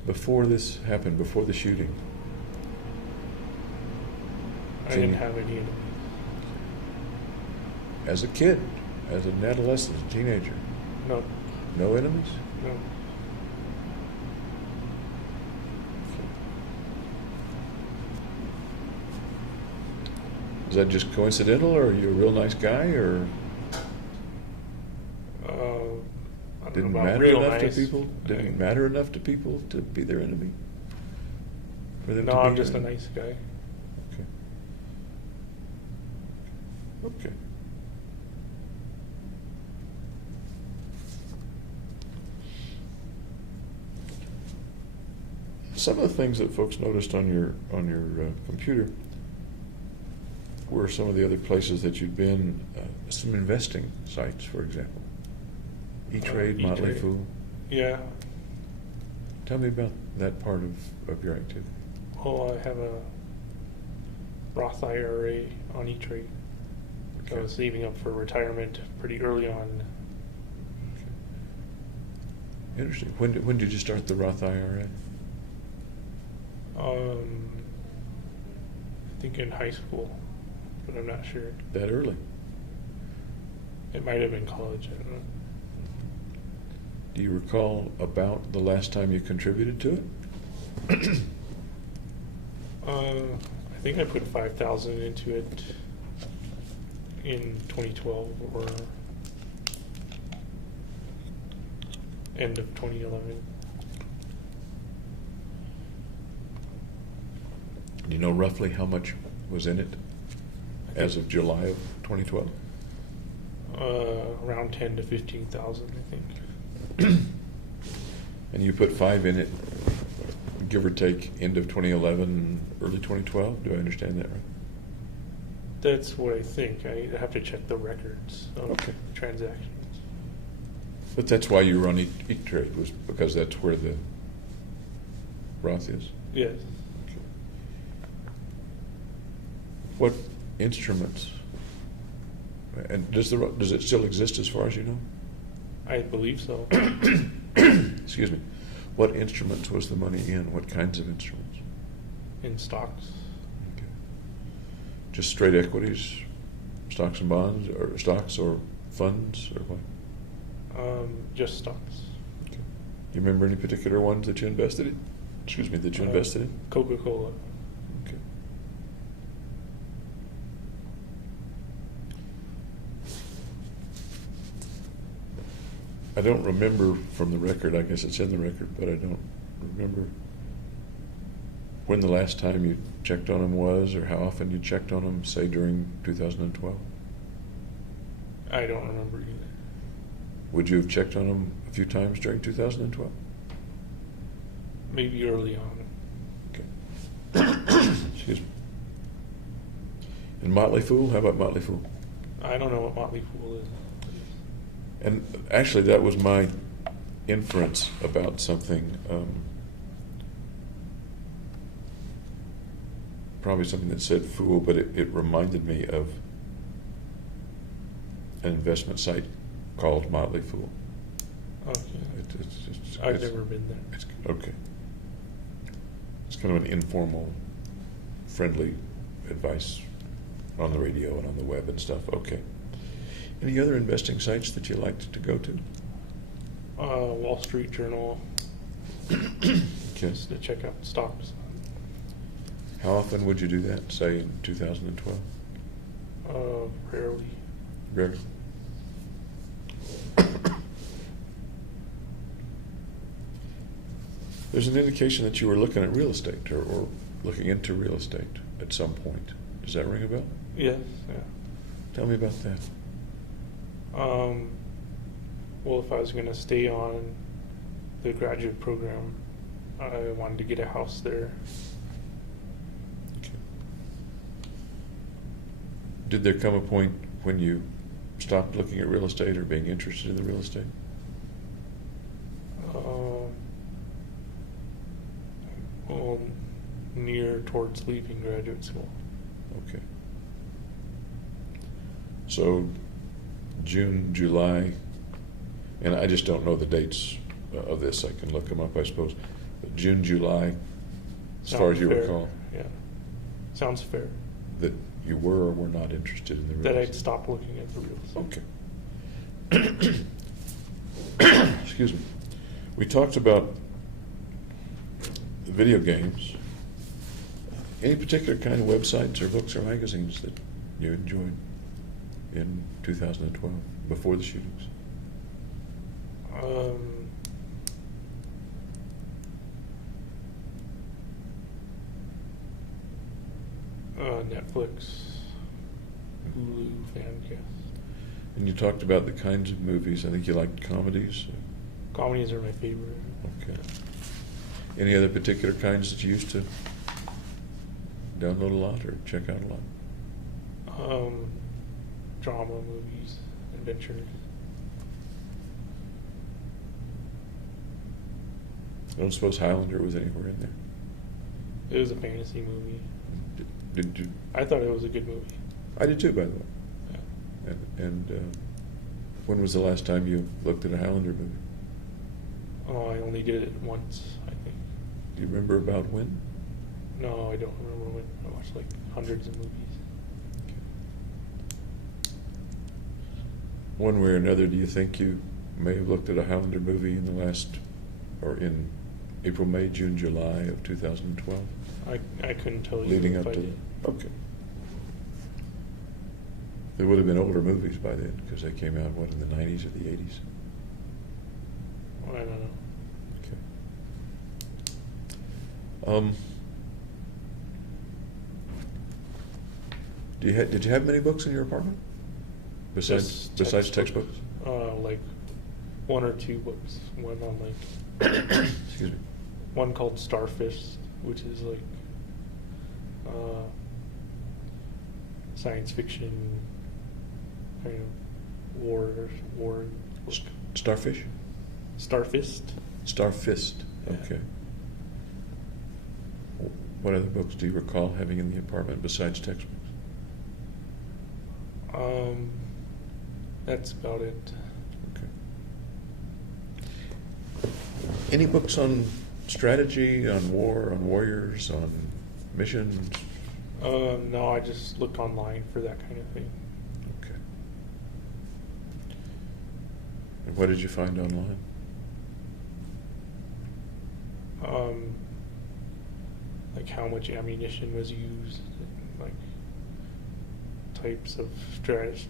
Before this happened, before the shooting? I didn't have any enemies. As a kid, as an adolescent, as a teenager, No. no enemies? No. Is that just coincidental, or are you a real nice guy, or I don't didn't know about matter real enough nice. to people? Didn't matter enough to people to be their enemy? For them No, to be I'm just a your- nice guy. Okay. Okay. Some of the things that folks noticed on your computer were some of the other places that you'd been, some investing sites, for example. E-Trade, Motley E-Trade. Fool. Yeah. Tell me about that part of your activity. Well, I have a Roth IRA on E-Trade. I Okay. was saving up for retirement pretty early on. Okay. Interesting. When did you start the Roth IRA? I think in high school, but I'm not sure. That early? It might have been college. I don't know. Do you recall about the last time you contributed to it? I think I put 5,000 into it in 2012 or end of 2011. Do you know roughly how much was in it as of July of 2012? Around 10 to 15,000, I think. And you put 5 in it, give or take, end of 2011, early 2012? Do I understand that right? That's what I think. I have to check the records of Okay. transactions. But that's why you were on E-Trade, was because that's where the Roth is? Yes. What instruments? And does it still exist as far as you know? I believe so. Excuse me. What instruments was the money in? What kinds of instruments? In stocks. Okay. Just straight equities, stocks and bonds, or stocks or funds, or what? Just stocks. Okay. You remember any particular ones that you invested in? Excuse me, that you invested in? Coca-Cola. Okay. I don't remember from the record, I guess it's in the record, but I don't remember when the last time you checked on them was, or how often you checked on them, say during 2012. I don't remember either. Would you have checked on them a few times during 2012? Maybe early on. Okay. Excuse me. And Motley Fool? How about Motley Fool? I don't know what Motley Fool is. And actually, that was my inference about something. Probably something that said fool, but it reminded me of an investment site called Motley Fool. Okay. I've I've never been there. It's, okay. It's kind of an informal, friendly advice on the radio and on the web and stuff. Okay. Any other investing sites that you liked to go to? Wall Street Journal, Okay. just to check out stocks. How often would you do that, say, in 2012? Rarely. Rarely. There's an indication that you were looking at real estate or looking into real estate at some point. Does that ring a bell? Yes, yeah. Tell me about that. Well, if I was going to stay on the graduate program. I wanted to get a house there. Okay. Did there come a point when you stopped looking at real estate or being interested in the real estate? Well, near towards leaving graduate school. Okay. So June, July, and I just don't know the dates of this. I can look them up, I suppose. But June, July, as far as you fair. recall, Yeah. Sounds fair. that you were or were not interested in the real That estate. I'd stop looking at the real estate. Okay. Excuse me. We talked about the video games. Any particular kind of websites or books or magazines that you enjoyed in 2012 before the shootings? Netflix, Hulu, Fancast. And you talked about the kinds of movies. I think you liked comedies. Comedies are my favorite. Okay. Any other particular kinds that you used to download a lot or check out a lot? Drama movies, adventures. I don't suppose Highlander was anywhere in there. It was a fantasy movie. Did you? I thought it was a good movie. I did too, by the way. Yeah. And when was the last time you looked at a Highlander movie? Oh, I only did it once, I think. Do you remember about when? No, I don't remember when. I watched like hundreds of movies. One way or another, do you think you may have looked at a Highlander movie in the last, or in April, May, June, July of 2012? I couldn't tell you. Leading if up I to did. okay. They would have been older movies by then because they came out, what, in the 90s or the 80s? I don't know. Okay. Did you have many books in your apartment? Besides textbooks? Like one or two books. One on like Excuse me. one called Starfish, which is like science fiction kind of war book. Starfish? Starfist. Starfist. Yeah. Okay. What other books do you recall having in the apartment besides textbooks? That's about it. Okay. Any books on strategy, on war, on warriors, on missions? No, I just looked online for that kind of thing. Okay. And what did you find online? Like how much ammunition was used, like types of strategies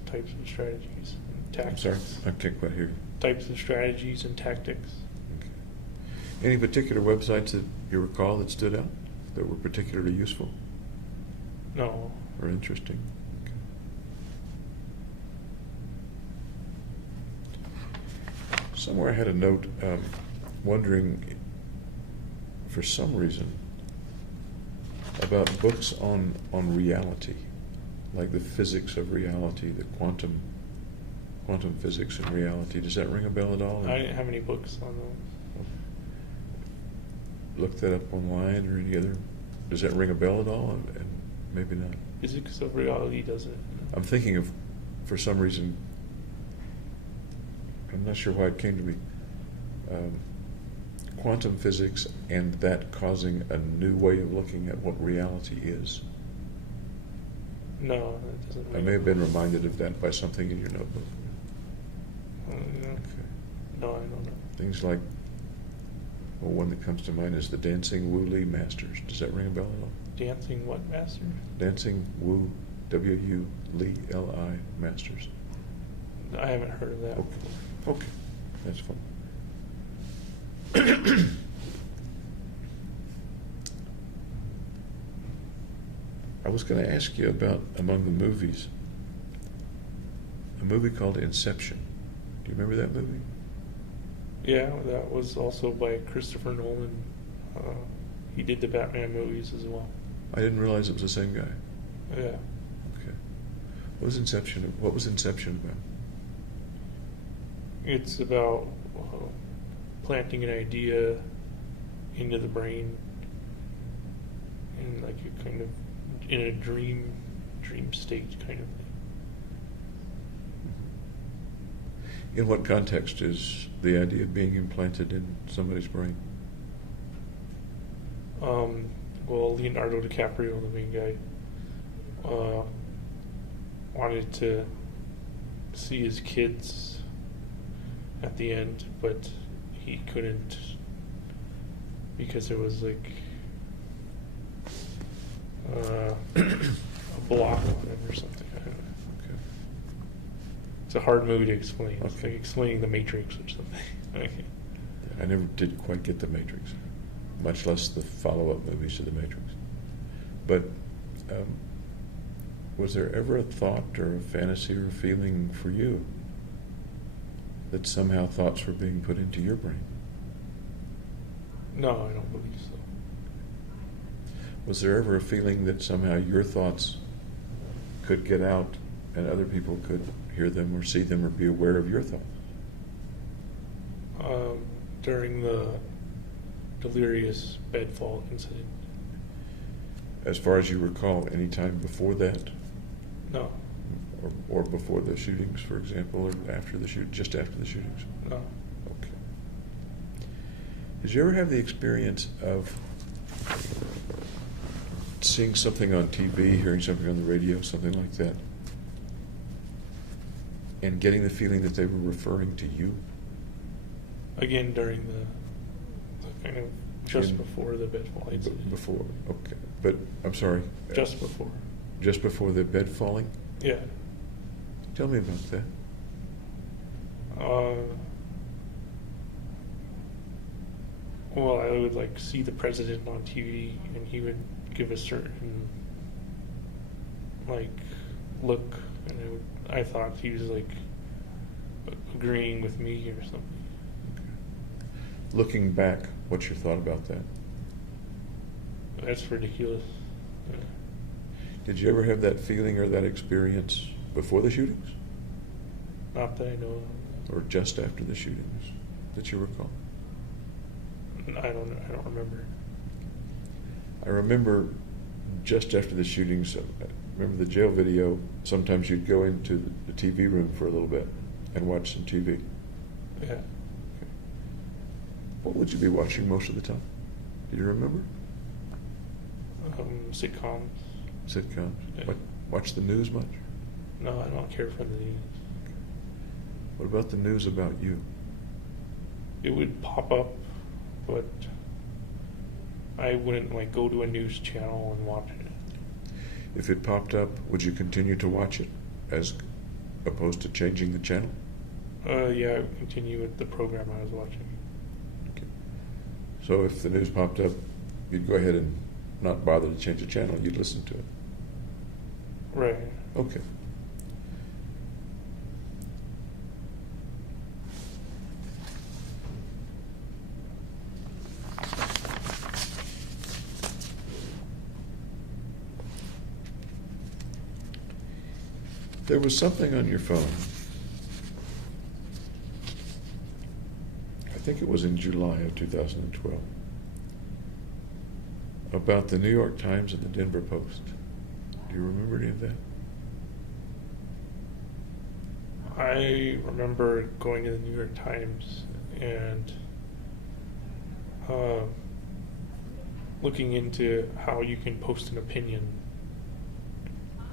and I'm sorry, tactics. I can't quite hear you. Types of strategies and tactics. Okay. Any particular websites that you recall that stood out, that were particularly useful No. or interesting? Okay. Somewhere I had a note wondering, for some reason, about books on reality, like the physics of reality, the quantum physics and reality. Does that ring a bell at all? I didn't have any books on those. Look that up online or any other. Does that ring a bell at all? And maybe not. Physics of reality doesn't. I'm thinking of, for some reason, I'm not sure why it came to me, quantum physics and that causing a new way of looking at what reality is. No, it doesn't. I may have been reminded of that by something in your notebook. No. Okay. No, I don't know. Things like, well, one that comes to mind is the Dancing Wu Li Masters. Does that ring a bell at all? Dancing what master? Dancing Wu, W-U, Li, L-I, Masters. I haven't heard of that. Okay, that's fine. I was going to ask you about, among the movies, a movie called Inception. Do you remember that movie? Yeah, that was also by Christopher Nolan. He did the Batman movies as well. I didn't realize it was the same guy. Yeah. Okay. What was Inception about? It's about planting an idea into the brain and like a kind of in a dream state kind of thing. In what context is the idea being implanted in somebody's brain? Well, Leonardo DiCaprio, the main guy, wanted to see his kids at the end, but he couldn't because there was like a block on him or something. I don't know. Okay. It's a hard movie to explain. It's Okay. like explaining the Matrix or something. Okay. I never did quite get the Matrix, much less the follow-up movies to the Matrix. But was there ever a thought or a fantasy or a feeling for you that somehow thoughts were being put into your brain? No, I don't believe so. Was there ever a feeling that somehow your thoughts could get out and other people could hear them or see them or be aware of your thoughts? During the delirious bedfall incident. As far as you recall, any time before that? No, Or before the shootings, for example, or after the just after the shootings? no. Okay. Did you ever have the experience of seeing something on TV, hearing something on the radio, something like that, and getting the feeling that they were referring to you? Again, during the kind of just before the bedfall incident. Before, okay. But, I'm sorry. Just before. Just before the bed falling? Yeah. Tell me about that. Well, I would like see the president on TV, and he would give a certain like look, and I thought he was like agreeing with me or something. Looking back, what's your thought about that? That's ridiculous. Yeah. Did you ever have that feeling or that experience before the shootings? Not that I know of. Or just after the shootings that you recall? I don't know. I don't remember. I remember just after the shootings, remember the jail video, sometimes you'd go into the TV room for a little bit and watch some TV. Yeah. What would you be watching most of the time? Do you remember? Sitcoms. Sitcoms? Yeah. Watch the news much? No, I don't care for the news. What about the news about you? It would pop up, but I wouldn't like go to a news channel and watch it. If it popped up, would you continue to watch it as opposed to changing the channel? Yeah, I would continue with the program I was watching. Okay. So if the news popped up, you'd go ahead and not bother to change the channel, you'd listen to it. Right. Okay. There was something on your phone. I think it was in July of 2012. About the New York Times and the Denver Post. Do you remember any of that? I remember going to the New York Times and looking into how you can post an opinion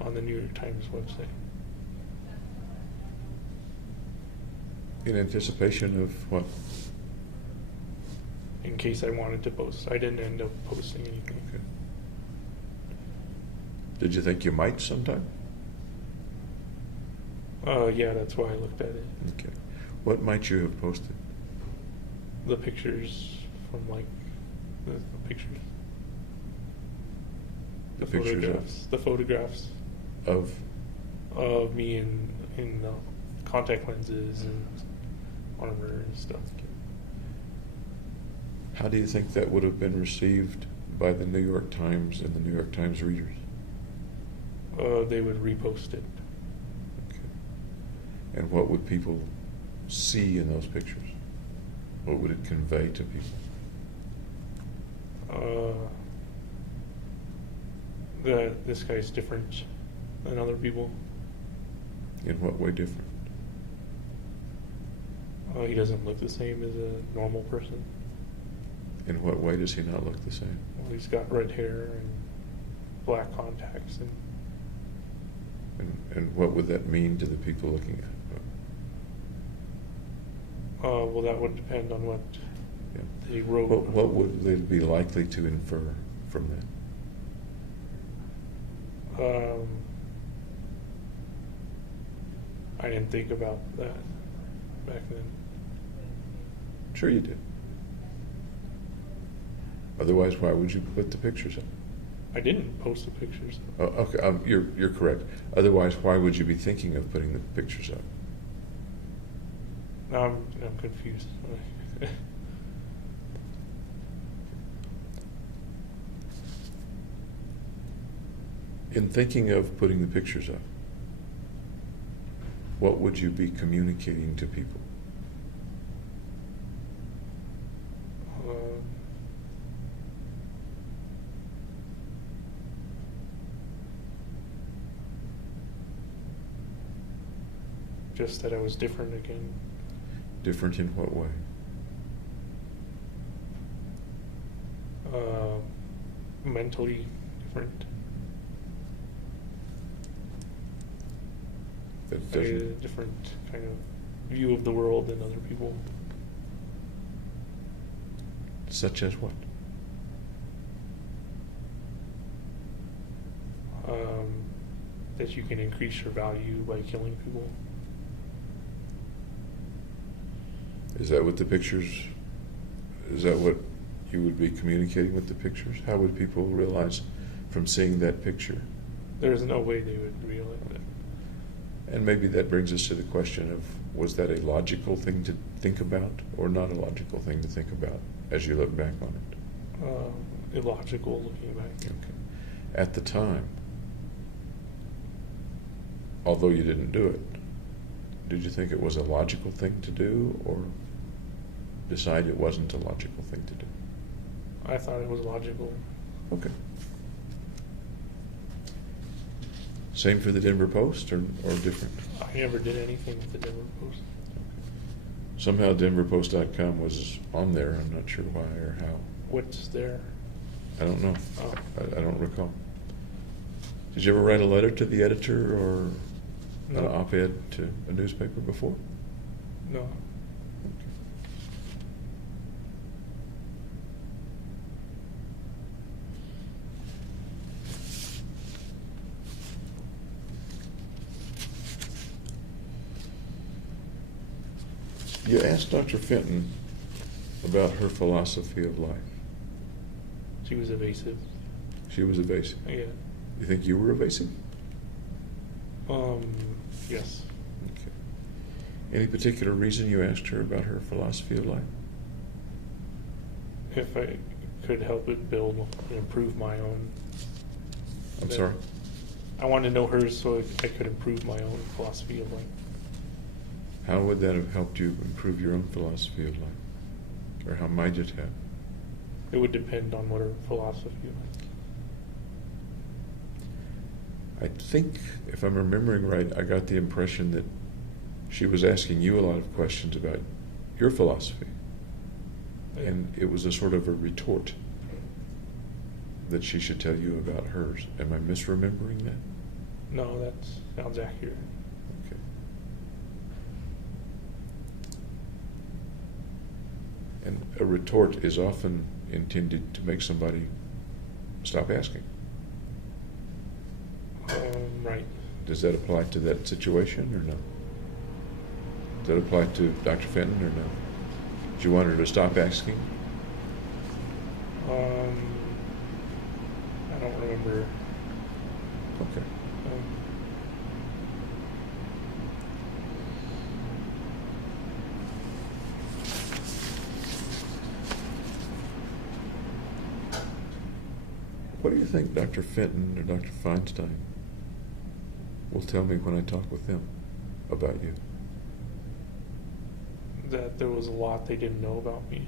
on the New York Times website. In anticipation of what? In case I wanted to post. I didn't end up posting anything. Okay. Did you think you might sometime? Yeah, that's why I looked at it. Okay. What might you have posted? The pictures from like the pictures. The pictures of- photographs. The photographs Of me in contact lenses and armor and stuff. How do you think that would have been received by the New York Times and the New York Times readers? They would repost it. Okay. And what would people see in those pictures? What would it convey to people? That this guy's different than other people. In what way different? He doesn't look the same as a normal person. In what way does he not look the same? Well, he's got red hair and black contacts, And what would that mean to the people looking at it? well, that would depend on what Yeah. they wrote. What would they be likely to infer from that? I didn't think about that back then. Sure you did. Otherwise, why would you put the pictures up? I didn't post the pictures. Oh, okay, you're correct. Otherwise, why would you be thinking of putting the pictures up? Now I'm confused. In thinking of putting the pictures up, what would you be communicating to people? Just that I was different again. Different in what way? Mentally different. That I had a doesn't. different kind of view of the world than other people. Such as what? That you can increase your value by killing people. Is that what the pictures? Is that what you would be communicating with the pictures? How would people realize from seeing that picture? There's no way they would realize that. And maybe that brings us to the question of, was that a logical thing to think about or not a logical thing to think about as you look back on it? Illogical looking back. Okay. At the time, although you didn't do it, did you think it was a logical thing to do or decide it wasn't a logical thing to do? I thought it was logical. Okay. Same for the Denver Post or different? I never did anything with the Denver Post. Somehow DenverPost.com was on there. I'm not sure why or how. What's there? I don't know. Oh. I don't recall. Did you ever write a letter to the editor or No. an op-ed to a newspaper before? No. You asked Dr. Fenton about her philosophy of life. She was evasive. She was evasive. Yeah. You think you were evasive? Yes. Okay. Any particular reason you asked her about her philosophy of life? If I could help it build and improve my own. I'm sorry? I wanted to know hers so I could improve my own philosophy of life. How would that have helped you improve your own philosophy of life? Or how might it have? It would depend on what her philosophy was. I think, if I'm remembering right, I got the impression that she was asking you a lot of questions about your philosophy. And it was a sort of a retort that she should tell you about hers. Am I misremembering that? No, that sounds accurate. Okay. And a retort is often intended to make somebody stop asking. Right. Does that apply to that situation or no? Does that apply to Dr. Fenton or no? Did you want her to stop asking? I don't remember. Okay. do you think Dr. Fenton or Dr. Feinstein will tell me when I talk with them about you? That there was a lot they didn't know about me.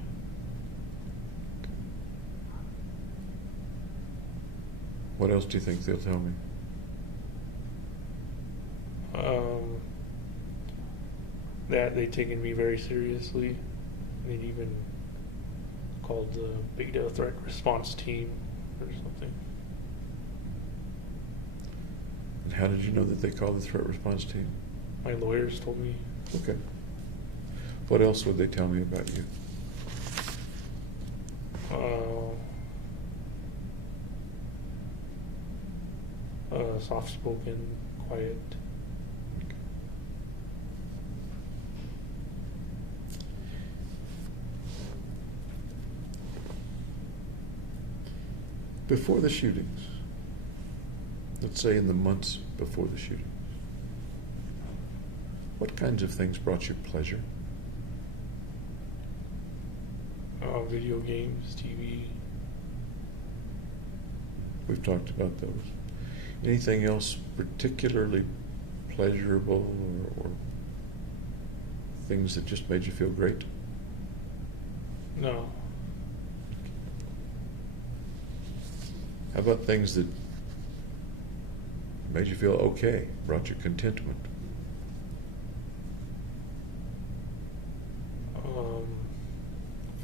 What else do you think they'll tell me? That they taken me very seriously. They'd even called the Beta Threat Response Team or something. And how did you know that they called the threat response team? My lawyers told me. Okay. What else would they tell me about you? Soft-spoken, quiet. Before the shootings, let's say in the months before the shootings, what kinds of things brought you pleasure? Video games, TV. We've talked about those. Anything else particularly pleasurable or things that just made you feel great? No. How about things that made you feel okay, brought you contentment?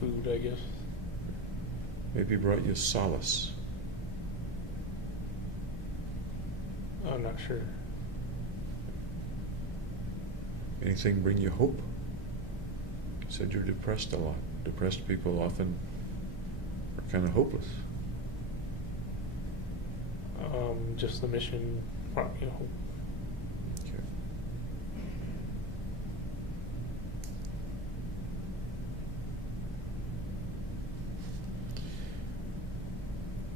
Food, I guess. Maybe brought you solace? I'm not sure. Anything bring you hope? You said you're depressed a lot. Depressed people often are kind of hopeless. Just the mission brought me hope. Okay.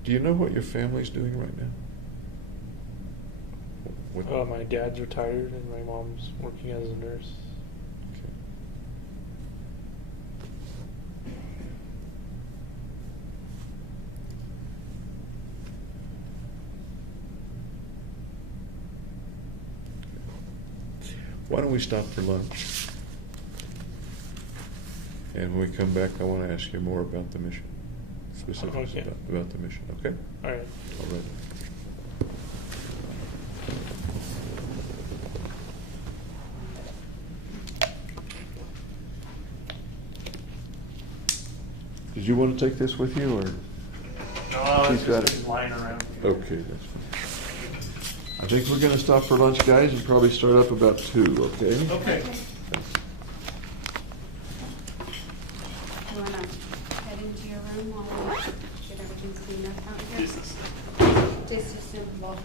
Do you know what your family's doing right now? What? My dad's retired and my mom's working as a nurse. Okay. Why don't we stop for lunch? And when we come back, I want to ask you more about the mission. Specifics Okay. about the mission, okay? All right. All right. Did you want to take this with you, or? No, He's got it. lying around. Okay, that's fine. I think we're going to stop for lunch, guys, and probably start up about 2, okay? Okay. You wanna head into your room while we get everything cleaned up out here? Just a simple